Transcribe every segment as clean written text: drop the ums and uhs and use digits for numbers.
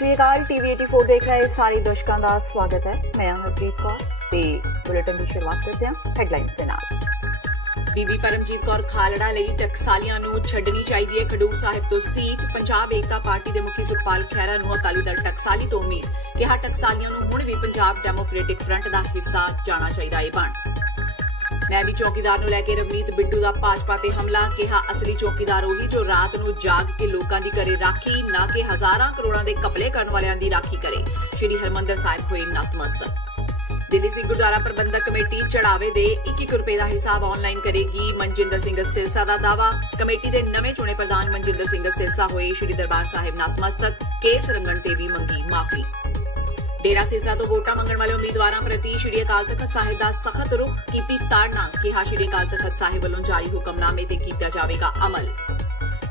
श्री अकाल टीवी 84 देख रहे सारे दर्शकों का स्वागत है। मैं हरप्रीत कौर ते बुलेटिन की शुरुआत करते हैं हेडलाइंस के नाल। बीबी परमजीत कौर खालड़ा लई टकसालियां नूं छड्डनी चाहीदी है खडूर साहिब तो सीट। पंजाब एकता पार्टी के मुखी सुखपाल खैरा नूं अकाली दल टकसाली तो उम्मीद कि टकसालियां नूं हुण भी पंजाब डेमोक्रेटिक फ्रंट का हिस्सा जाना चाहिए है बण। मैं भी चौकीदार नूं लैके रवनीत बिट्टू का भाजपा ते हमला कहा असली चौकीदार उही जो रात नूं जाग के लोकां दी करे राखी ना कि हज़ारां करोड़ां दे कपले करन वालियां दी राखी करे। श्री हरमंदर साहिब होए नतमस्तक। दिल्ली सिख गुरुद्वारा प्रबंधक कमेटी चढ़ावे दे 21 रुपए का हिसाब ऑनलाइन करेगी। मनजिंदर सिंह सिरसा का दावा। कमेटी के नवे चुने प्रधान मनजिंदर सिंह सिरसा होए श्री दरबार साहिब नतमस्तक। केस रंगण ते भी मंगी माफी। डेरा सिरसा तो वोटां मंगण वाले उम्मीदवारों प्रति श्री अकाल तख्त साहिब का सख्त रुख की ताड़ना कहा श्री अकाल तख्त साहिब वालों जारी हुक्मनामे ते कीता जावेगा अमल।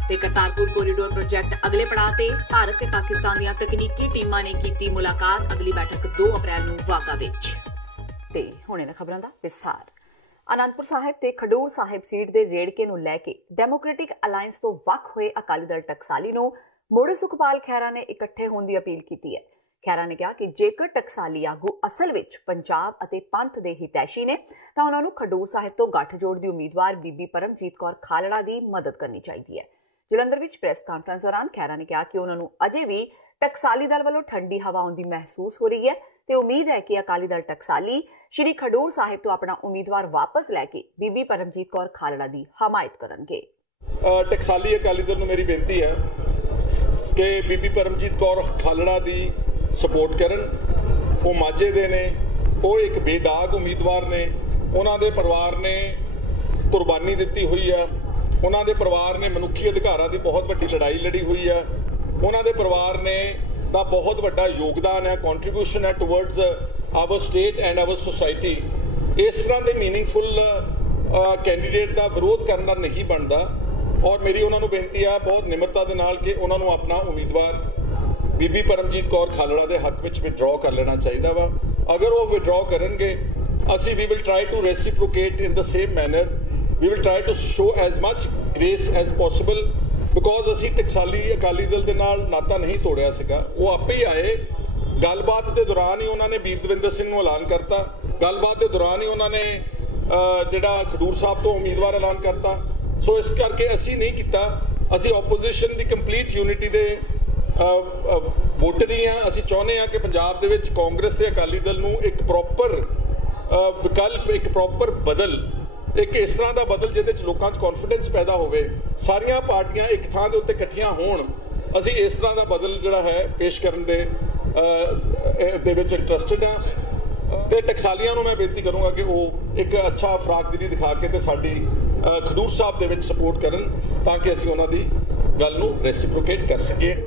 ते करतारपुर कोरीडोर प्रोजेक्ट अगले पड़ाव ते भारत ते पाकिस्तान दीआं तकनीकी टीमां ने कीती मुलाकात। अगली बैठक 2 अप्रैल नूं वाघा विच। ते हुणे ने खबरां दा विस्तार। आनंदपुर साहिब ते खडूर साहिब सीट दे रेड़के नूं लैके डेमोक्रेटिक अलायंस तो वख होए अकाली दल टकसाली नूं मुड़ सुखपाल खैरा ने इकट्ठे होण दी अपील कीती है। खैरा ने कहा कि जेकर टकसाली आगू असल विच पंजाब अते पंथ दे हितैषी ने तां उन्हां नूं खडूर साहिब तो गठजोड़ दी उम्मीदवार बीबी परमजीत कौर खालड़ा दी मदद करनी चाहिए है। जलंधर विच प्रेस कॉन्फ्रेंस दौरान खैरा ने कहा कि उन्हां नूं अजे भी टकसाली दल वालों ठंडी हवा आउंदी महसूस हो रही है ते उम्मीद है कि अकाली दल टकसाली श्री खडूर साहिब तो अपना उम्मीदवार वापस लैके बीबी परमजीत कौर खालड़ा दी हमायत करनगे। टकसाली अकाली दल नूं मेरी बेनती है कि बीबी परमजीत कौर खालड़ा दी सपोर्ट करन। वो माਝੇ ਦੇ ਨੇ, ਉਹ एक बेदाग उम्मीदवार ने, उन्होंने परिवार ने कुर्बानी दी हुई है। उन्होंने परिवार ने मनुखी अधिकारों की बहुत वड्डी लड़ाई लड़ी हुई है। उन्होंने परिवार ने दा बहुत वड्डा योगदान है, कॉन्ट्रीब्यूशन है towards our state and our society. इस तरह के मीनिंगफुल कैंडीडेट का विरोध करना नहीं बनता और मेरी उन्होंने बेनती है बहुत निमरता के नाल कि उन्होंने अपना उम्मीदवार बीबी परमजीत कौर खालड़ा के हक में विड्रॉ कर लेना चाहिए वा। अगर वो विड्रॉ करेंगे असी we will try to reciprocate in the same manner. We will try to show as much grace as possible because असी टकसाली अकाली दल के नाल नाता नहीं तोड़िया सीगा। वो आपे ही आए, गलबात के दौरान ही उन्होंने वीर दविंदर सिंह को ऐलान करता। गलबात के दौरान ही उन्होंने जिहड़ा खडूर साहब तो उम्मीदवार ऐलान करता। सो इस करके असी नहीं किया। असी ओपोजिशन की कंप्लीट यूनिटी के वोटर ही हाँ। असी चाहते हैं कि पंजाब दे विच कांग्रेस ते अकाली दल नूं एक प्रॉपर विकल्प, एक प्रॉपर बदल, एक इस तरह का बदल जिहदे च लोकां च कॉन्फिडेंस पैदा होवे, सारियां पार्टियां एक थां दे उत्ते इकट्ठियां होण। असी इस तरह का बदल जिहड़ा है पेश करन दे विच इंटरस्टिड हाँ। ते टकसालियां नूं मैं बेनती करूँगा कि वो एक अच्छा फराकदिली दिखा के ते साडी खडूर साहब दे विच सपोर्ट करन ताकि असी उन्हां दी गल नूं रेसिप्रोकेट कर सकीए।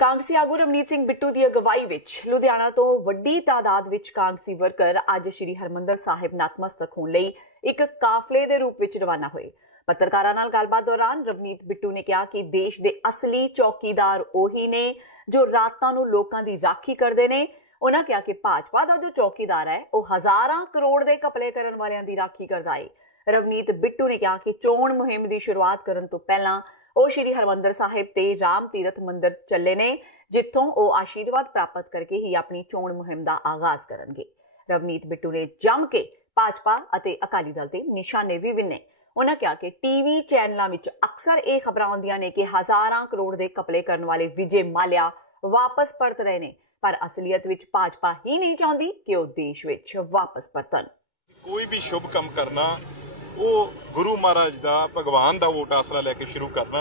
कांग्रेसी आगू रवनीत सिंह बिट्टू की अगवाई विच लुधियाना तो वड्डी तादाद विच कांग्रेसी वर्कर अज श्री हरमंदर साहिब नतमस्तक होने लई एक काफले के रूप में रवाना हुए। पत्रकारां नाल गलबात दौरान रवनीत बिट्टू ने कहा कि देश के असली चौकीदार उही ने जो रातां नूं लोकां दी राखी करते हैं। उन्होंने कहा कि भाजपा का जो चौकीदार है वह हज़ारां करोड़ के कपले करन वालियां दी राखी करता है। रवनीत बिट्टू ने कहा कि चोण मुहिम की शुरुआत करन तो पहला ਉਹ श्री हरमंदर साहिब ते राम तीरथ मंदिर चले ने जिथों ਉਹ आशीर्वाद प्राप्त करके ही अपनी चोण मुहिम का आगाज करनगे। रवनीत बिट्टू ने जम के भाजपा अते अकाली दल ते निशाने भी विन्ने। उन्होंने कहा कि टीवी चैनलों में अक्सर ये खबरां आउंदियां ने कि हज़ारां करोड़ के कपले करने वाले विजय माल्या वापस परत रहे ने, पर असलियत विच भाजपा ही नहीं चाहती कि वो देश विच वापस परतन। कोई भी शुभ काम करना वो गुरु महाराज का भगवान का वोट आसरा लैके शुरू करना।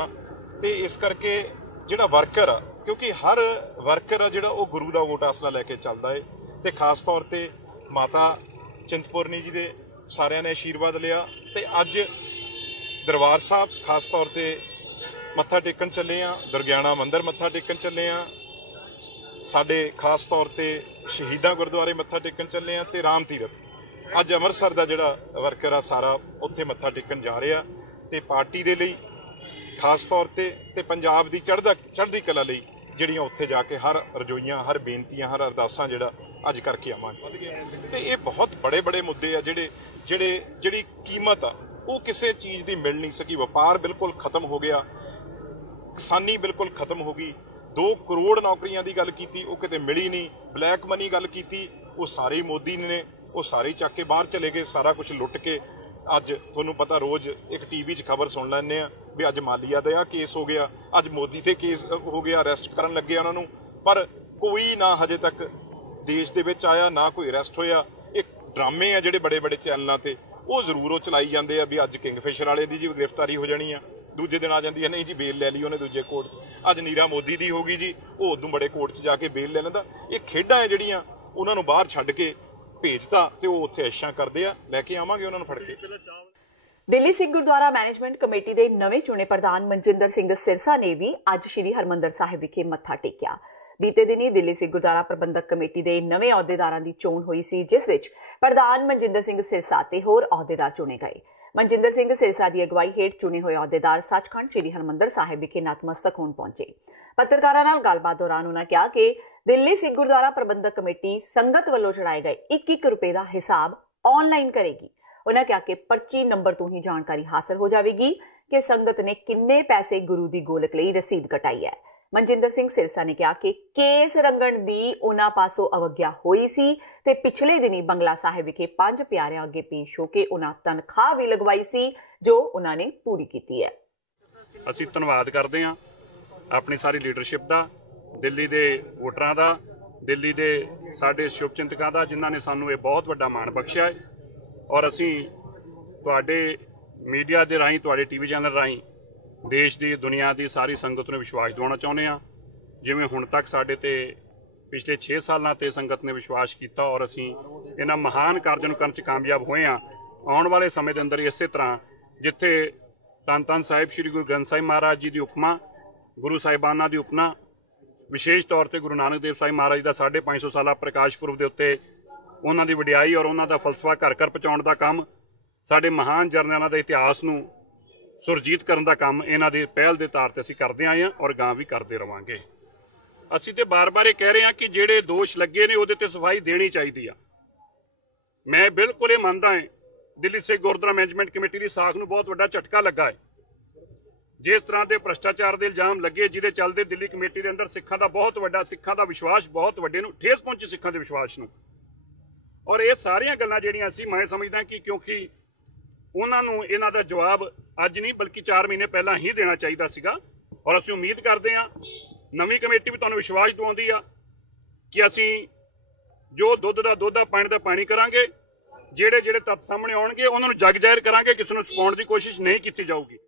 तो इस करके जिहड़ा वर्कर आ, क्योंकि हर वर्कर आ जिहड़ा वो गुरु का वोट आसरा लैके चलता है। तो खास तौर पर माता चिंतपूर्णी जी के सारिਆਂ ने आशीर्वाद लिया। तो अज दरबार साहब खास तौर पर मत्था टेकन चले हाँ, दुर्गियाना मंदिर मत्था टेकन चले हाँ, साडे खास तौर पर शहीदा गुरुद्वारे मत्था टेकन चले हाँ, तो राम तीरथ अज अमृतसर का जिहड़ा वर्कर आ सारा उत्थे मत्था टेकन जा रहा। तो पार्टी दे लई खास तौर ते पंजाब की चढ़दी कला लई जिहड़ियां उत्थे जाके हर रजोइयां, हर बेनतियां, हर अरदासां जिहड़ा अज करके आवांगे। तो ये बहुत बड़े बड़े मुद्दे आ जिहड़ी कीमत आ वो किसी चीज़ की मिल नहीं सकी। व्यापार बिल्कुल खत्म हो गया, किसानी बिल्कुल खत्म हो गई, 2 ਕਰੋੜ ਨੌਕਰੀਆਂ ਦੀ ਗੱਲ ਕੀਤੀ, ਉਹ ਕਿਤੇ ਮਿਲੀ ਨਹੀਂ। ਬਲੈਕ ਮਨੀ ਗੱਲ ਕੀਤੀ, ਉਹ ਸਾਰੇ ਮੋਦੀ ਨੇ, ਉਹ ਸਾਰੇ ਚੱਕ ਕੇ ਬਾਹਰ ਚਲੇ ਗਏ, ਸਾਰਾ ਕੁਝ ਲੁੱਟ ਕੇ। ਅੱਜ ਤੁਹਾਨੂੰ ਪਤਾ ਰੋਜ਼ ਇੱਕ ਟੀਵੀ 'ਚ ਖਬਰ ਸੁਣ ਲੈਂਦੇ ਆ ਵੀ ਅੱਜ ਮਾਲੀਆ ਦਾ ਕੇਸ ਹੋ ਗਿਆ, ਅੱਜ ਮੋਦੀ ਤੇ ਕੇਸ ਹੋ ਗਿਆ, ਅਰੈਸਟ ਕਰਨ ਲੱਗੇ ਉਹਨਾਂ ਨੂੰ, ਪਰ ਕੋਈ ਨਾ ਹਜੇ ਤੱਕ ਦੇਸ਼ ਦੇ ਵਿੱਚ ਆਇਆ, ਨਾ ਕੋਈ ਅਰੈਸਟ ਹੋਇਆ। ਇਹ ਡਰਾਮੇ ਆ ਜਿਹੜੇ ਬੜੇ ਬੜੇ ਚੈਨਲਾਂ ਤੇ ਉਹ ਜ਼ਰੂਰ ਉਹ ਚਲਾਈ ਜਾਂਦੇ ਆ ਵੀ ਅੱਜ ਕਿੰਗਫਿਸ਼ਰ ਵਾਲੇ ਦੀ ਜੀ ਗ੍ਰਿਫਤਾਰੀ ਹੋ ਜਾਣੀ ਆ, ਦੂਜੇ ਦਿਨ ਆ ਜਾਂਦੀ ਹੈ ਨਹੀਂ ਜੀ ਬੇਲ ਲੈ ਲਈ ਉਹਨੇ ਦੂਜੇ ਕੋਰਟ 'ਚ। ਅੱਜ ਨੀਰਾ ਮੋਦੀ ਦੀ ਹੋ ਗਈ ਜੀ, ਉਹ ਉਦੋਂ ਬੜੇ ਕੋਰਟ 'ਚ ਜਾ ਕੇ ਬੇਲ ਲੈ ਲੈਂਦਾ। ਇਹ ਖੇਡਾਂ ਹੈ ਜਿਹੜੀਆਂ ਉਹਨਾਂ ਨੂੰ ਬਾਹਰ ਛੱਡ ਕੇ ਭੇਜਤਾ ਤੇ ਉਹ ਉੱਥੇ ਐਸ਼ਾਂ ਕਰਦੇ ਆ। ਲੈ ਕੇ ਆਵਾਂਗੇ ਉਹਨਾਂ ਨੂੰ ਫੜ ਕੇ। ਦਿੱਲੀ ਸਿੱਖ ਗੁਰਦੁਆਰਾ ਮੈਨੇਜਮੈਂਟ ਕਮੇਟੀ ਦੇ ਨਵੇਂ ਚੁਣੇ ਪ੍ਰਧਾਨ ਮਨਜਿੰਦਰ ਸਿੰਘ ਸਿਰਸਾ ਨੇ ਵੀ ਅੱਜ ਸ਼੍ਰੀ ਹਰਮੰਦਰ ਸਾਹਿਬ ਵਿਖੇ ਮੱਥਾ ਟੇਕਿਆ। ਬੀਤੇ ਦਿਨੀ ਦਿੱਲੀ ਸਿੱਖ ਗੁਰਦੁਆਰਾ ਪ੍ਰਬੰਧਕ ਕਮੇਟੀ ਦੇ ਨਵੇਂ ਅਹੁਦੇਦਾਰਾਂ ਦੀ ਚੋਣ ਹੋਈ ਸੀ, ਜਿਸ ਵਿੱਚ ਪ੍ਰਧਾਨ ਮਨਜਿੰਦਰ ਸਿੰਘ ਸਿਰਸਾ ਤੇ ਹੋਰ ਅਹੁਦੇਦਾਰ ਚੁਣੇ ਗਏ। ਮਨਜਿੰਦਰ ਸਿੰਘ ਸਿਰਸਾ ਦੀ ਅਗਵਾਈ ਹੇਠ ਚੁਣੇ ਹੋਏ ਅਹੁਦੇਦਾਰ ਸੱਚਖੰਡ ਸ਼੍ਰੀ ਹਰਮੰਦਰ ਸਾਹਿਬ ਵਿਖੇ ਨਤਮਸਤਕ ਹੋਣ ਪਹੁੰਚੇ। ਪੱਤਰਕਾਰਾਂ ਨਾਲ ਗੱਲਬਾਤ ਦੌਰਾਨ ਉਨ੍ਹਾਂ ਕਿਹਾ ਕਿ ਦਿੱਲੀ ਸਿੱਖ ਗੁਰਦੁਆਰਾ ਪ੍ਰਬੰਧਕ ਕਮੇਟੀ ਸੰਗਤ ਵੱਲੋਂ ਚੜਾਏ ਗਏ 1-1 ਰੁਪਏ ਦਾ ਹਿਸਾਬ ਆਨਲਾਈਨ ਕਰੇਗੀ। ਉਨ੍ਹਾਂ ਕਿਹਾ ਕਿ ਪਰਚੀ ਨੰਬਰ ਤੋਂ ਹੀ ਜਾਣਕਾਰੀ ਹਾਸਲ ਹੋ ਜਾਵੇਗੀ ਕਿ ਸੰਗਤ ਨੇ ਕਿੰਨੇ ਪੈਸੇ ਗੁਰੂ ਦੀ ਗੋਲਕ ਲਈ ਰਸੀਦ ਕਟਾਈ ਹੈ। ਮਨਜਿੰਦਰ ਸਿੰਘ ਸਿਰਸਾ ਨੇ ਕਿਹਾ ਕਿ ਕੇਸ ਰੰਗਣ ਦੀ ਉਨ੍ਹਾਂ ਪਾਸੋਂ ਅਵਗਿਆ ਹੋਈ ਸੀ ਤੇ ਪਿਛਲੇ ਦਿਨੀ ਬੰਗਲਾ ਸਾਹਿਬ ਵਿਖੇ 5 ਪਿਆਰਿਆਂ ਅੱਗੇ ਪੇਸ਼ ਹੋ ਕੇ ਉਨ੍ਹਾਂ ਤਨਖਾਹ ਵੀ ਲਗਵਾਈ ਸੀ, ਜੋ ਉਨ੍ਹਾਂ ਨੇ ਪੂਰੀ ਕੀਤੀ ਹੈ। ਅਸੀਂ ਧੰਨਵਾਦ ਕਰਦੇ ਹਾਂ ਆਪਣੀ ਸਾਰੀ ਲੀਡਰਸ਼ਿਪ ਦਾ, ਦਿੱਲੀ ਦੇ ਵੋਟਰਾਂ ਦਾ, ਦਿੱਲੀ ਦੇ ਸਾਡੇ ਸ਼ੁਭਚਿੰਤਕਾਂ ਦਾ, ਜਿਨ੍ਹਾਂ ਨੇ ਸਾਨੂੰ ਇਹ ਬਹੁਤ ਵੱਡਾ ਮਾਣ ਬਖਸ਼ਿਆ ਹੈ। ਔਰ ਅਸੀਂ ਤੁਹਾਡੇ ਮੀਡੀਆ ਦੇ ਰਾਹੀਂ, ਤੁਹਾਡੇ ਟੀਵੀ ਚੈਨਲ ਰਾਹੀਂ ਦੇਸ਼ ਦੀ, ਦੁਨੀਆ ਦੀ ਸਾਰੀ ਸੰਗਤ ਨੂੰ ਵਿਸ਼ਵਾਸ ਦਿਵਾਉਣਾ ਚਾਹੁੰਦੇ ਹਾਂ। ਜਿਵੇਂ ਹੁਣ ਤੱਕ ਸਾਡੇ ਤੇ ਪਿਛਲੇ 6 ਸਾਲਾਂ ਤੇ ਸੰਗਤ ਨੇ ਵਿਸ਼ਵਾਸ ਕੀਤਾ ਔਰ ਅਸੀਂ ਇਹਨਾਂ ਮਹਾਨ ਕਾਰਜਾਂ ਨੂੰ ਕਰਨ 'ਚ ਕਾਮਯਾਬ ਹੋਏ ਹਾਂ। ਆਉਣ ਵਾਲੇ ਸਮੇਂ ਦੇ ਅੰਦਰ ਇਸੇ ਤਰ੍ਹਾਂ ਜਿੱਥੇ ਧੰਨ ਧੰਨ ਸਾਹਿਬ ਸ੍ਰੀ ਗੁਰੂ ਗ੍ਰੰਥ ਸਾਹਿਬ ਮਹਾਰਾਜ ਜੀ ਦੀ ਉਪਮਾ, ਗੁਰੂ ਸਾਹਿਬਾਨਾਂ ਦੀ ਉਪਨਾ, ਵਿਸ਼ੇਸ਼ ਤੌਰ ਤੇ ਗੁਰੂ ਨਾਨਕ ਦੇਵ ਸਾਹਿਬ ਮਹਾਰਾਜ ਦਾ 550 ਸਾਲਾ ਪ੍ਰਕਾਸ਼ ਪੁਰਬ ਦੇ ਉੱਤੇ ਉਹਨਾਂ ਦੀ ਵਡਿਆਈ ਔਰ ਉਹਨਾਂ ਦਾ ਫਲਸਫਾ ਘਰ ਘਰ ਪਹੁੰਚਾਉਣ ਦਾ ਕੰਮ, ਸਾਡੇ ਮਹਾਨ ਜਰਨੈਲਾਂ ਦੇ ਇਤਿਹਾਸ ਨੂੰ ਸੁਰਜੀਤ ਕਰਨ ਦਾ ਕੰਮ ਇਹਨਾਂ ਦੇ ਪਹਿਲ ਦੇ ਤੌਰ ਤੇ ਅਸੀਂ ਕਰਦੇ ਆਏ ਹਾਂ ਔਰ ਗਾਂ ਵੀ ਕਰਦੇ ਰਵਾਂਗੇ। ਅਸੀਂ ਤੇ ਬਾਰ-ਬਾਰ ਇਹ ਕਹਿ ਰਹੇ ਹਾਂ ਕਿ ਜਿਹੜੇ ਦੋਸ਼ ਲੱਗੇ ਨੇ ਉਹਦੇ ਤੇ ਸਫਾਈ ਦੇਣੀ ਚਾਹੀਦੀ ਆ। ਮੈਂ ਬਿਲਕੁਲ ਇਹ ਮੰਨਦਾ ਹਾਂ ਦਿੱਲੀ ਸਿੱਖ ਗੁਰਦੁਆਰਾ ਮੈਨੇਜਮੈਂਟ ਕਮੇਟੀ ਦੀ ਸਾਖ ਨੂੰ ਬਹੁਤ ਵੱਡਾ ਝਟਕਾ ਲੱਗਾ ਹੈ। ਜਿਸ ਤਰ੍ਹਾਂ ਦੇ ਭ੍ਰਿਸ਼ਟਾਚਾਰ ਦੇ ਇਲਜ਼ਾਮ ਲੱਗੇ, ਜਿਹਦੇ ਚੱਲਦੇ ਦਿੱਲੀ ਕਮੇਟੀ ਦੇ ਅੰਦਰ ਸਿੱਖਾਂ ਦਾ ਬਹੁਤ ਵੱਡਾ, ਸਿੱਖਾਂ ਦਾ ਵਿਸ਼ਵਾਸ ਬਹੁਤ ਵੱਡੇ ਨੂੰ ਠੇਸ ਪਹੁੰਚੀ, ਸਿੱਖਾਂ ਦੇ ਵਿਸ਼ਵਾਸ ਨੂੰ। ਔਰ ਇਹ ਸਾਰੀਆਂ ਗੱਲਾਂ ਜਿਹੜੀਆਂ ਸੀ, ਮੈਂ ਸਮਝਦਾ ਕਿ ਕਿਉਂਕਿ ਉਹਨਾਂ ਨੂੰ ਇਹਨਾਂ ਦਾ ਜਵਾਬ ਅੱਜ ਨਹੀਂ ਬਲਕਿ 4 ਮਹੀਨੇ ਪਹਿਲਾਂ ਹੀ ਦੇਣਾ ਚਾਹੀਦਾ ਸੀਗਾ। ਔਰ ਅਸੀਂ ਉਮੀਦ ਕਰਦੇ ਹਾਂ ਨਵੀਂ ਕਮੇਟੀ ਵੀ ਤੁਹਾਨੂੰ ਵਿਸ਼ਵਾਸ ਦਿਵਾਉਂਦੀ ਆ ਕਿ ਅਸੀਂ ਜੋ ਦੁੱਧ ਦਾ ਦੁੱਧ ਆ, ਪਾਣੀ ਦਾ ਪਾਣੀ ਕਰਾਂਗੇ। ਜਿਹੜੇ ਤੱਥ ਸਾਹਮਣੇ ਆਉਣਗੇ ਉਹਨਾਂ ਨੂੰ ਜਗ ਜ਼ਾਹਿਰ ਕਰਾਂਗੇ, ਕਿਸੇ ਨੂੰ ਛੁਪਾਉਣ ਦੀ ਕੋਸ਼ਿਸ਼ ਨਹੀਂ ਕੀਤੀ ਜਾਊਗੀ।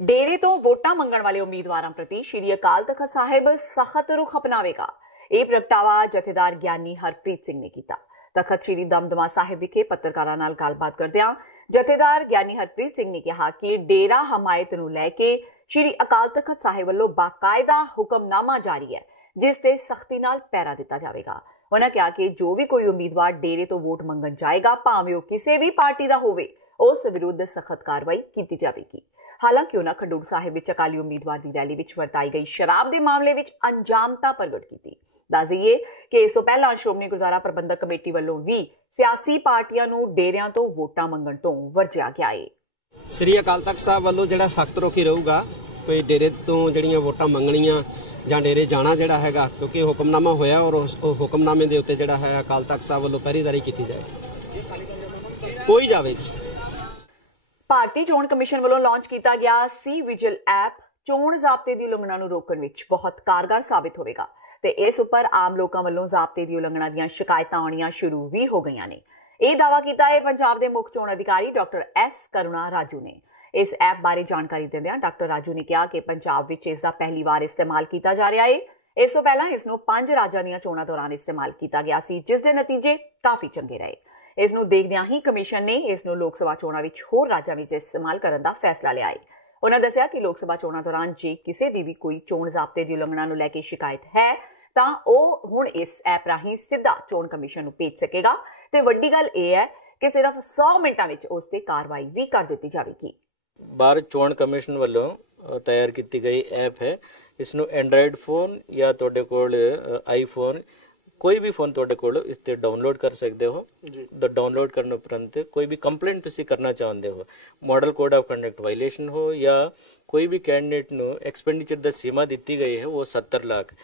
ਡੇਰੇ ਤੋਂ ਵੋਟਾਂ ਮੰਗਣ ਵਾਲੇ ਉਮੀਦਵਾਰਾਂ ਪ੍ਰਤੀ ਸ਼੍ਰੀ ਅਕਾਲ ਤਖਤ ਸਾਹਿਬ ਸਖਤ ਰੁਖ ਅਪਣਾਵੇਗਾ। ਇਹ ਪ੍ਰਗਟਾਵਾ ਜਥੇਦਾਰ ਗਿਆਨੀ ਹਰਪ੍ਰੀਤ ਸਿੰਘ ਨੇ ਕੀਤਾ। ਤਖਤ ਸ਼੍ਰੀ ਦਮਦਮਾ ਸਾਹਿਬ ਵਿਖੇ ਪੱਤਰਕਾਰਾਂ ਨਾਲ ਗੱਲਬਾਤ ਕਰਦਿਆਂ ਜਥੇਦਾਰ ਗਿਆਨੀ ਹਰਪ੍ਰੀਤ ਸਿੰਘ ਨੇ ਕਿਹਾ ਕਿ ਡੇਰਾ ਹਮਾਇਤ ਨੂੰ ਲੈ ਕੇ ਸ਼੍ਰੀ ਅਕਾਲ ਤਖਤ ਸਾਹਿਬ ਵੱਲੋਂ ਬਾਕਾਇਦਾ ਹੁਕਮਨਾਮਾ ਜਾਰੀ ਹੈ, ਜਿਸ ਤੇ ਸਖਤੀ ਨਾਲ ਪਹਿਰਾ ਦਿੱਤਾ ਜਾਵੇਗਾ। ਉਹਨਾਂ ਕਿਹਾ ਕਿ ਜੋ ਵੀ ਕੋਈ ਉਮੀਦਵਾਰ ਡੇਰੇ ਤੋਂ ਵੋਟ ਮੰਗਣ ਜਾਏਗਾ, ਭਾਵੇਂ ਉਹ ਕਿਸੇ ਵੀ ਪਾਰਟੀ ਦਾ ਹੋਵੇ, ਉਸ ਵਿਰੁੱਧ ਸਖਤ ਕਾਰਵਾਈ ਕੀਤੀ ਜਾਵੇਗੀ। ਹਾਲਾਂਕਿ ਉਹਨਾਂ ਖਡੂਰ ਸਾਹਿਬ ਵਿੱਚ ਅਕਾਲੀ ਉਮੀਦਵਾਰ ਦੀ ਰੈਲੀ ਵਿੱਚ ਵਰਤਾਈ ਗਈ ਸ਼ਰਾਬ ਦੇ ਮਾਮਲੇ ਵਿੱਚ ਅੰਜਾਮਤਾ ਪ੍ਰਗਟ ਕੀਤੀ। ਦੱਸ ਦਈਏ ਕਿ ਇਸ ਤੋਂ ਪਹਿਲਾਂ ਸ਼੍ਰੋਮਣੀ ਗੁਰਦੁਆਰਾ ਪ੍ਰਬੰਧਕ ਕਮੇਟੀ ਵੱਲੋਂ ਵੀ ਸਿਆਸੀ ਪਾਰਟੀਆਂ ਨੂੰ ਡੇਰਿਆਂ ਤੋਂ ਵੋਟਾਂ ਮੰਗਣ ਤੋਂ ਵਰਜਿਆ ਗਿਆ ਹੈ। ਸ੍ਰੀ ਅਕਾਲ ਤਖਤ ਸਾਹਿਬ ਵੱਲੋਂ ਜਿਹੜਾ ਸਖਤ ਰੋਕੀ ਰਹੂਗਾ, ਕੋਈ ਡੇਰੇ ਤੋਂ ਜਿਹੜੀਆਂ ਵੋਟਾਂ ਮੰਗਣੀਆਂ ਜਾਂ ਡੇਰੇ ਜਾਣਾ ਜਿਹੜਾ ਹੈਗਾ, ਕਿਉਂਕਿ ਹੁਕਮਨਾਮਾ ਹੋਇਆ ਔਰ ਉਸ ਹੁਕਮਨਾਮੇ ਦੇ ਉੱਤੇ ਜਿਹੜਾ ਹੈ ਅਕਾਲ ਤਖਤ ਸਾਹਿਬ ਵੱਲੋਂ ਪਹਿਰੇਦਾਰੀ ਕੀਤੀ ਜਾਏ। ਕੋਈ ਜਾਵੇ। ਭਾਰਤੀ ਚੋਣ ਕਮਿਸ਼ਨ ਵੱਲੋਂ ਲਾਂਚ ਕੀਤਾ ਗਿਆ ਸੀ ਵਿਜਿਲ ਐਪ ਚੋਣ ਜ਼ਾਬਤੇ ਦੀ ਉਲੰਘਣਾ ਨੂੰ ਰੋਕਣ ਵਿੱਚ ਬਹੁਤ ਕਾਰਗਰ ਸਾਬਿਤ ਹੋਵੇਗਾ ਤੇ ਇਸ ਉੱਪਰ ਆਮ ਲੋਕਾਂ ਵੱਲੋਂ ਜ਼ਾਬਤੇ ਦੀ ਉਲੰਘਣਾ ਦੀਆਂ ਸ਼ਿਕਾਇਤਾਂ ਆਉਣੀਆਂ ਸ਼ੁਰੂ ਵੀ ਹੋ ਗਈਆਂ ਨੇ। ਇਹ ਦਾਅਵਾ ਕੀਤਾ ਹੈ ਪੰਜਾਬ ਦੇ ਮੁੱਖ ਚੋਣ ਅਧਿਕਾਰੀ ਡਾਕਟਰ ਐਸ ਕਰੁਣਾ ਰਾਜੂ ਨੇ। ਇਸ ਐਪ ਬਾਰੇ ਜਾਣਕਾਰੀ ਦਿੰਦਿਆਂ ਡਾਕਟਰ ਰਾਜੂ ਨੇ ਕਿਹਾ ਕਿ ਪੰਜਾਬ ਵਿੱਚ ਇਸ ਦਾ ਪਹਿਲੀ ਵਾਰ ਇਸਤੇਮਾਲ ਕੀਤਾ ਜਾ ਰਿਹਾ ਹੈ। ਇਸ ਤੋਂ ਪਹਿਲਾਂ ਇਸ ਨੂੰ 5 ਰਾਜਾਂ ਦੀਆਂ ਚੋਣਾਂ ਦੌਰਾਨ ਇਸਤੇਮਾਲ ਕੀਤਾ ਗਿਆ ਸੀ, ਜਿਸ ਦੇ ਨਤੀਜੇ ਕਾਫੀ ਚੰਗੇ ਰਹੇ। ਇਸ ਨੂੰ ਦੇਖਦਿਆਂ ਹੀ ਕਮਿਸ਼ਨ ਨੇ ਇਸ ਨੂੰ ਲੋਕ ਸਭਾ ਚੋਣਾਂ ਵਿੱਚ ਹੋਰ ਰਾਜਾਂ ਵਿੱਚ ਇਸਤੇਮਾਲ ਕਰਨ ਦਾ ਫੈਸਲਾ ਲਿਆ ਹੈ। ਉਹਨਾਂ ਦੱਸਿਆ ਕਿ ਲੋਕ ਸਭਾ ਚੋਣਾਂ ਦੌਰਾਨ ਜੇ ਕਿਸੇ ਦੀ ਵੀ ਕੋਈ ਚੋਣ ਜ਼ਾਬਤੇ ਦੀ ਉਲੰਘਣਾ ਨੂੰ ਲੈ ਕੇ ਸ਼ਿਕਾਇਤ ਹੈ ਤਾਂ ਉਹ ਹੁਣ ਇਸ ਐਪ ਰਾਹੀਂ ਸਿੱਧਾ ਚੋਣ ਕਮਿਸ਼ਨ ਨੂੰ ਭੇਜ ਸਕੇਗਾ ਤੇ ਵੱਡੀ ਗੱਲ ਇਹ ਹੈ ਕਿ ਸਿਰਫ 100 ਮਿੰਟਾਂ ਵਿੱਚ ਉਸ ਤੇ ਕਾਰਵਾਈ ਵੀ ਕਰ ਦਿੱਤੀ ਜਾਵੇਗੀ। ਭਾਰਤ ਚੋਣ ਕਮਿਸ਼ਨ ਵੱਲੋਂ ਤਿਆਰ ਕੀਤੀ ਗਈ ਐਪ ਹੈ। ਇਸ ਨੂੰ ਐਂਡਰਾਇਡ ਫੋਨ ਜਾਂ ਤੁਹਾਡੇ ਕੋਲ ਆਈਫੋਨ कोई भी फोन तुहाडे कोल इस ते डाउनलोड कर सकते हो। डाउनलोड करने उपरंत कोई भी कंप्लेंट तुसीं करना चाहते हो, model code of conduct violation हो या कोई भी कैंडिडेट ਨੂੰ एक्सपेंडिचर दी सीमा दी गई है वो 70 लाख,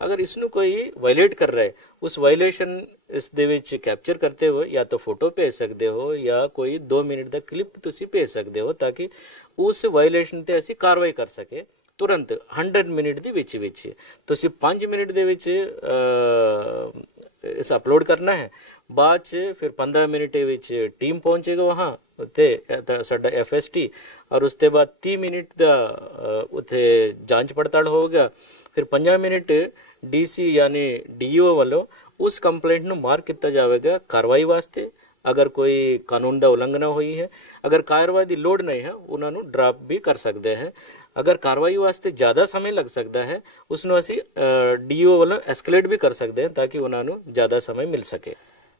अगर इसनों कोई वायलेट कर रहा है उस वायलेशन इस दे विच कैप्चर करते हो या तो फोटो भेज सकते हो या कोई 2 मिनट का क्लिप तुसीं भेज सकते हो ताकि उस वायलेशन ते असीं कार्रवाई कर सके तुरंत 100 मिनट ਦੇ ਵਿੱਚ ਤੁਸੀਂ 5 ਮਿੰਟ ਦੇ ਵਿੱਚ ਇਸ ਅਪਲੋਡ ਕਰਨਾ ਹੈ। ਬਾਅਦ ਚ ਫਿਰ 15 ਮਿੰਟ ਦੇ ਵਿੱਚ ਟੀਮ ਪਹੁੰਚੇਗਾ ਵਹਾਂ ਉੱਤੇ ਸਾਡਾ FST ਔਰ ਉਸ ਤੋਂ ਬਾਅਦ 30 ਮਿੰਟ ਦਾ ਉੱਥੇ ਜਾਂਚ ਪੜਤਾਲ ਹੋਊਗਾ। ਫਿਰ 5 ਮਿੰਟ DC यानी DO ਵੱਲੋਂ ਉਸ ਕੰਪਲੇਂਟ ਨੂੰ ਮਾਰਕ ਕੀਤਾ ਜਾਵੇਗਾ ਕਾਰਵਾਈ ਵਾਸਤੇ। अगर कोई कानून का उल्लंघना हुई है, अगर कार्रवाई की लोड़ नहीं है उन्होंने ड्रॉप भी कर सकते हैं। अगर कार्रवाई वास्ते ज़्यादा समय लग सकता है उसनों असी DO वालों एस्केलेट भी कर सकते हैं ताकि उन्होंने ज़्यादा समय मिल सके।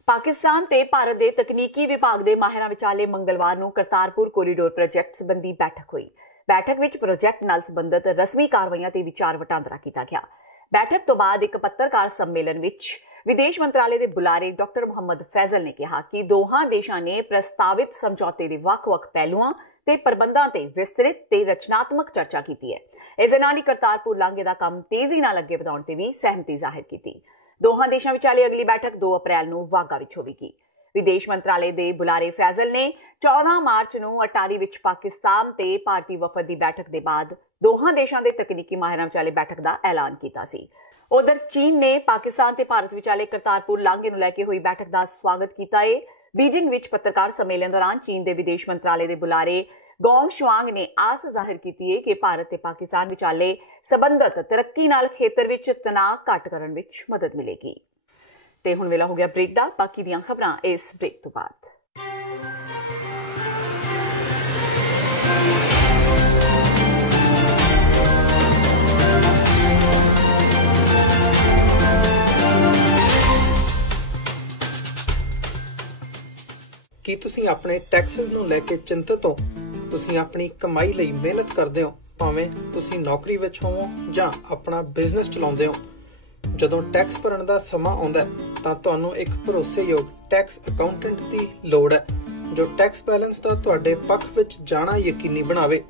पाकिस्तान ते भारत के तकनीकी विभाग के माहिरां विचाले मंगलवार नूं करतारपुर कोरीडोर प्रोजेक्ट संबंधी बैठक हुई। बैठक विच प्रोजेक्ट नाल संबंधित रस्मी कार्रवाइयां ते विचार वटांदरा कीता गया। बैठक तो बाद एक पत्रकार सम्मेलन विच विदेश मंत्रालय के बुलारे डॉक्टर मुहम्मद फैजल ने कहा कि दोहां देशां ने प्रस्तावित समझौते के ਵੱਖ-ਵੱਖ ਪਹਿਲੂਆਂ ਤੇ ਪ੍ਰਬੰਧਾਂ ਤੇ ਵਿਸਤ੍ਰਿਤ ਤੇ ਰਚਨਾਤਮਕ ਚਰਚਾ ਕੀਤੀ ਹੈ। ਇਸ ਦੇ ਨਾਲ ਹੀ ਕਰਤਾਰਪੁਰ ਲਾਂਘੇ ਦਾ ਕੰਮ ਤੇਜ਼ੀ ਨਾਲ ਅੱਗੇ ਵਧਾਉਣ ਤੇ ਵੀ ਸਹਿਮਤੀ ਜ਼ਾਹਿਰ ਕੀਤੀ। ਦੋਹਾਂ ਦੇਸ਼ਾਂ ਵਿਚਾਲੇ ਅਗਲੀ ਬੈਠਕ 2 ਅਪ੍ਰੈਲ ਨੂੰ ਵਾਗਾ ਵਿੱਚ ਹੋਵੇਗੀ। ਵਿਦੇਸ਼ ਮੰਤਰਾਲੇ ਦੇ ਬੁਲਾਰੇ ਫੈਜ਼ਲ ਨੇ 14 ਮਾਰਚ ਨੂੰ ਅਟਾਰੀ ਵਿੱਚ ਪਾਕਿਸਤਾਨ ਤੇ ਭਾਰਤੀ ਵਫਦ ਦੀ ਬੈਠਕ ਦੇ ਬਾਅਦ ਦੋਹਾਂ ਦੇਸ਼ਾਂ ਦੇ ਤਕਨੀਕੀ ਮਾਹਿਰਾਂ ਵਿਚਾਲੇ ਬੈਠਕ ਦਾ ਐਲਾਨ ਕੀਤਾ ਸੀ। उधर चीन ने पाकिस्तान ते भारत विचाले करतारपुर लांघे नूं लैके हुई बैठक का स्वागत किया है। बीजिंग विच पत्रकार सम्मेलन दौरान चीन के विदेश मंत्रालय के बुलारे गोंग शुआंग ने आस जाहिर की है कि भारत ते पाकिस्तान विचाले संबंधित तरक्की नाल खेतर विच तनाव घट करन विच मदद मिलेगी। ते हुण वेला हो गया ब्रेक दा, बाकी दीयां खबरां इस ब्रेक तो बाद। ਕੀ ਤੁਸੀਂ ਆਪਣੇ ਟੈਕਸਸ ਨੂੰ ਲੈ ਕੇ ਚਿੰਤਤ ਹੋ? ਤੁਸੀਂ ਆਪਣੀ ਕਮਾਈ ਲਈ ਮਿਹਨਤ ਕਰਦੇ ਹੋ, ਭਾਵੇਂ ਤੁਸੀਂ ਨੌਕਰੀ ਵਿੱਚ ਹੋਵੋ ਜਾਂ ਆਪਣਾ ਬਿਜ਼ਨਸ ਚਲਾਉਂਦੇ ਹੋ। ਜਦੋਂ ਟੈਕਸ ਭਰਨ ਦਾ ਸਮਾਂ ਆਉਂਦਾ ਤਾਂ ਤੁਹਾਨੂੰ ਇੱਕ ਭਰੋਸੇਯੋਗ ਟੈਕਸ ਅਕਾਊਂਟੈਂਟ ਦੀ ਲੋੜ ਹੈ ਜੋ ਟੈਕਸ ਬੈਲੈਂਸ ਦਾ ਤੁਹਾਡੇ ਪੱਖ ਵਿੱਚ ਜਾਣਾ ਯਕੀਨੀ ਬਣਾਵੇ।